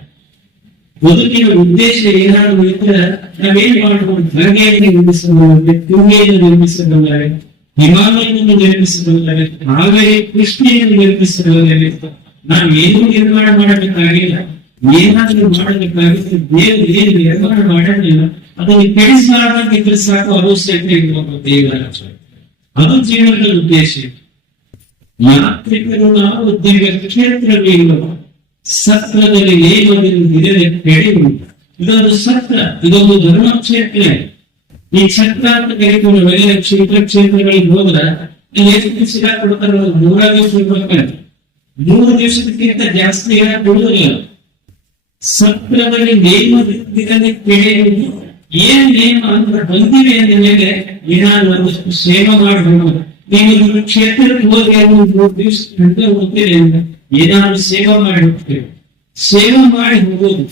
ಬದುಕಿನ ಉದ್ದೇಶ ಏನಾದರೂ ಇದ್ರೆ ನಾವೇನ್ ಮಾಡಬಹುದು? ಗಂಗೆಯನ್ನು ನಿರ್ಮಿಸಬಹುದಾಗಿದೆ, ತುಂಗೆಯನ್ನು ನಿರ್ಮಿಸಬಹುದಾಗಿದೆ, ಹಿಮಾಲಯವನ್ನು ನಿರ್ಮಿಸಬಹುದಾಗಿದೆ, ಹಾಗೆಯೇ ಕೃಷ್ಣೆಯನ್ನು ನಿರ್ಮಿಸಬಹುದಾಗಿದೆ. ನಾವು ಏನೂ ನಿರ್ಮಾಣ ಮಾಡಬೇಕಾಗಿಲ್ಲ. ಏನಾದ್ರೂ ಮಾಡಬೇಕಾಗಿದ್ರೆ ದೇವರು ಏನು ನಿರ್ಮಾಣ ಮಾಡೋದಿಲ್ಲ, ಅದನ್ನು ಕೆಡಿಸಲಾಗಿದ್ರೆ ಸಾಕು. ಅದು ಸಹಿತ ದೇವರ ಅದು ಜೀವನದ ಉದ್ದೇಶ. ಯಾತ್ರಿಕರು ನಾವು ದಿವ್ಯ ಕ್ಷೇತ್ರಗಳಿಲ್ಲ. ಸತ್ರದಲ್ಲಿ ನೇಮದಿರುವುದಿದೆ ನಡೆಯುವುದು. ಇದೊಂದು ಸತ್ರ, ಇದೊಂದು ಧರ್ಮ ಕ್ಷೇತ್ರ. ಈ ಸತ್ರ ಅಂತ ಕರೀತಾರೆ. ಒಳ್ಳೆಯ ಕ್ಷೇತ್ರಗಳಿಗೆ ಹೋದ್ರೆ ಎಷ್ಟು ದಿವಸ ಕೊಡ್ತಾರೆ? 3 ದಿವಸ ಕೊಡ್ತಾರೆ. 3 ದಿವಸಕ್ಕಿಂತ ಜಾಸ್ತಿ ಕೊಡುವುದಿಲ್ಲ. ಸತ್ರದಲ್ಲಿ ನೇಮದಿರುವುದಿದೆ ನಡೆಯುವುದು. ಏನ್ ನೇಮ ಅಂದ್ರೆ ಬಂದಿವೆ ಅಂದ ಮೇಲೆ ಏನಾದ್ರು ಒಂದಷ್ಟು ಸೇವೆ ಮಾಡಬಹುದು. ನೀವು ಕ್ಷೇತ್ರಕ್ಕೆ ಹೋಗಿ 3 ದಿವಸ ಗಂಟೆ ಹೋಗ್ತೀರಿ ಅಂದ್ರೆ ಏನಾದ್ರು ಸೇವೆ ಮಾಡಿ ಹೋಗ್ತೇವೆ. ಸೇವೆ ಮಾಡಿ ಹೋಗೋದು.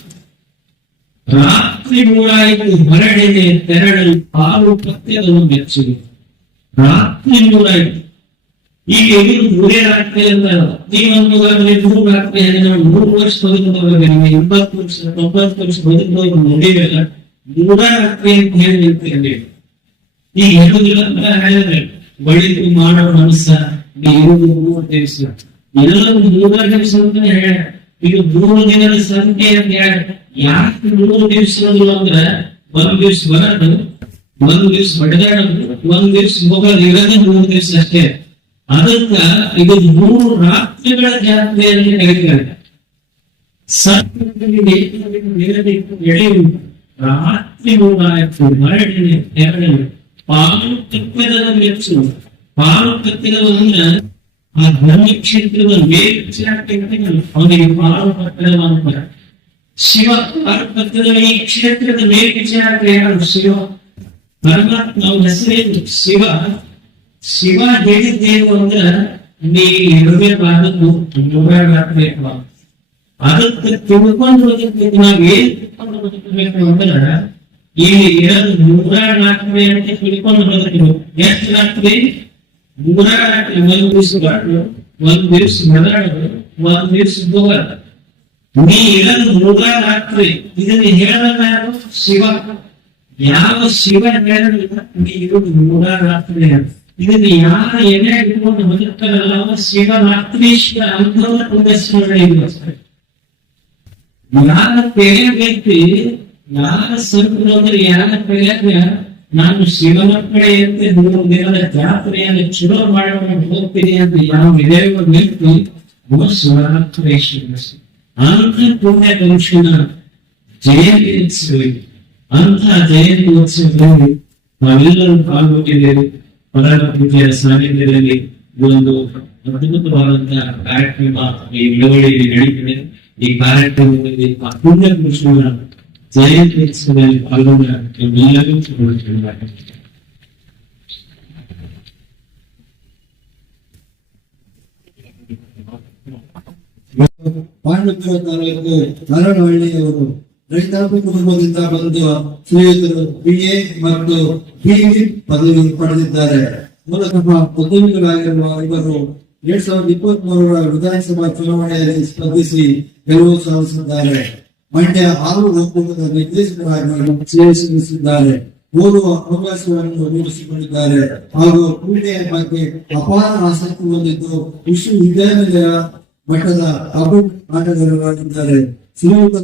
ರಾತ್ರಿ 3 ಹೊರಡೆನೆ ತೆರಳಲು ಪಾಲು ಪಥ್ಯವನ್ನು ಮೆಚ್ಚುವುದು. ರಾತ್ರಿ 3 ಈಗ ಎದುರು 3 ರಾತ್ರಿ ಅಂತ ನೀವೊಂದು 3 ರಾತ್ರಿ 3 ವರ್ಷ ಬದುಕುವಾಗ 80 ವರ್ಷ 90 ವರ್ಷ ಬದುಕುವಾಗ ನೋಡಿವೆಲ್ಲ 3 ರಾತ್ರಿ ಅಂತ ಹೇಳಿ ನಿಂತಿದ್ದೇವೆ. ಈಗ ಹೇಳುದಿಲ್ಲ ಅಂತ ಹೇಳಿದ್ರೆ ಬಳಿತು ಮಾಡೋ ಮನಸ್ಸ ನೀವು 3 ದಿವಸ ಎಲ್ಲರೂ 3 ದಿವಸ ಅಂತ ಹೇಳ. ಈಗ 3 ದಿನದ ಸಂಖ್ಯೆ ಅಂತ ಹೇಳಿ ಯಾಕೆ 3 ದಿವಸ ಅಂದ್ರೆ 1 ದಿವಸ ಬರೋದು, 1 ದಿವಸ ಹೊಡೆದಾಡೋದು, 1 ದಿವಸ ಹೋಗೋದು, ಇರೋದೇ 3 ದಿವಸ ಅಷ್ಟೇ. ಅದಕ್ಕ ಇದು 3 ರಾತ್ರಿಗಳ ಜಾತ್ರೆಯಲ್ಲಿ ಕರೀತಾರೆ. ರಾತ್ರಿ 3 ಮರಡಿನ ತೆರಳು ಪಾಲು ತಪ್ಪಿದ ಮೆಚ್ಚು. ಪಾಲು ತಪ್ಪಿದ ಅಂದ್ರೆ ಆ ಧರ್ಮ ಕ್ಷೇತ್ರದ ಅವನಿಗೆ ಪಾಲು ಪತ್ರ. ಶಿವ ಪಾರ್ವತ್ಯದ ಈ ಕ್ಷೇತ್ರದ ಮೇಲ್ವಿಚಾರಕ ಯಾರು? ಶಿವ ಪರಮಾತ್ಮ. ಅವನ ಹೆಸರೇನು? ಶಿವ. ಶಿವ ಹೇಳಿದ್ದೇನು ಅಂದ್ರ ನೀ ಇರಬೇಕಾದದ್ದು 3 ರಾತ್ರಿ. ಅದಕ್ಕೆ ತಿಳ್ಕೊಂಡು ನಾವ್ ಏನ್ ತಿಳ್ಕೊಂಡು ಬದುಕಬೇಕು ಅಂದ್ರೆ ಇಲ್ಲಿ ಇರೋದು 3 ರಾತ್ರಿ ಅಂತ ತಿಳ್ಕೊಂಡು ಬದುಕಬೇಕು. ಎಷ್ಟು ರಾತ್ರಿ? 3 ರಾತ್ರಿ. 1 ದಿವಸ ಬಾಳು, 1 ದಿವಸ ಮದಾಡೋದು, 1 ದಿವಸ ಹೋಗೋದು. ನೀ ಇರೋದು 3 ರಾತ್ರಿ. ಇದನ್ನು ಹೇಳಲ್ಲ ಯಾರು? ಶಿವ. ಯಾವ ಶಿವ ಹೇಳಿದ್ರೆ ನೀ ಇರೋದು 3 ರಾತ್ರಿ. ಇದನ್ನು ಯಾರ ಎದೆ ಇಟ್ಕೊಂಡು ಬದುಕ್ತಾರಲ್ಲ ಅವರು ಶಿವರಾತ್ರೀಶ್ವರ ಅನುಭವ ಪುಣ್ಯಸ್ಮರಣೆ ಇರ್ತಾರೆ. ಯಾರ ತೆರೆ ವ್ಯಕ್ತಿ ಯಾರ ಸಂತಂದ್ರೆ ಯಾರ ಕೈಯಾಗ ನಾನು ಶಿವನ ಕಡೆಯಂತೆ 3 ದಿನದ ಜಾತ್ರೆಯನ್ನು ಚಲೋ ಮಾಡೋಣ ಹೋಗ್ತೀನಿ ಅಂತ ಯಾವ ವಿಧೇಯ ವ್ಯಕ್ತಿ ಅವರು ಶಿವರಾತ್ರೀಶ್ವರ ಅಂತ ಪುಣ್ಯ ಕಲುಷಣ ಜಯಂತಿ ಉತ್ಸವಕ್ಕೆ ಅಂತ ಜಯಂತಿ ಉತ್ಸವದಲ್ಲಿ ನಾವೆಲ್ಲರೂ ಪಾಲ್ಗೊಂಡಿದ್ದೇವೆ. ಪದರ ಪೂಜೆಯ ಸಾನ್ನಿಧ್ಯದಲ್ಲಿ ಒಂದು ಅದ್ಭುತವಾದಂತಹ ಕಾರ್ಯಕ್ರಮ ಈ ಬೆಳವಣಿಗೆ ನಡೀತಿದೆ. ಈ ಕಾರ್ಯಕ್ರಮದಲ್ಲಿ ಪುಣ್ಯ ಕೃಷ್ಣನ ಜಯಂತಿ ಉತ್ಸವದಲ್ಲಿ ಪಾಲ್ಗೊಂಡ ಎಲ್ಲರಿಗೂ ಪಾಂಡುಪುರ ತಾಲೂಕು ನರಳಹಳ್ಳಿಯವರು ರೈತಾಪಿ ಕುಟುಂಬದಿಂದ ಬಂದು ಶ್ರೀಯುತರು BA ಮತ್ತು BE ಪದವಿ ಪಡೆದಿದ್ದಾರೆ. ಮೂಲತಃ ಉದ್ಯಮಿಗಳಾಗಿರುವ ಇವರು 2023ರ ವಿಧಾನಸಭಾ ಚುನಾವಣೆಯಲ್ಲಿ ಸ್ಪರ್ಧಿಸಿ ಗೆಲುವು ಸಾಧಿಸಿದ್ದಾರೆ. ಮಂಡ್ಯ 6 ಒಕ್ಕೂಟದ ನಿರ್ದೇಶಕರಾಗಿ ಸೇವೆ ಸಲ್ಲಿಸಿದ್ದಾರೆ. ಓದುವ ಅವಕಾಶವನ್ನು ರೂಪಿಸಿಕೊಂಡಿದ್ದಾರೆ ಹಾಗೂ ಕ್ರೀಡೆಯ ಬಗ್ಗೆ ಅಪಾರ ಆಸಕ್ತಿ ಹೊಂದಿದ್ದು ವಿಶ್ವವಿದ್ಯಾನಿಲಯ ಮಟ್ಟದ ಕಬಡ್ಡಿ ಆಟಗಾರರಾಗಿದ್ದಾರೆ. ಶ್ರೀಯುತ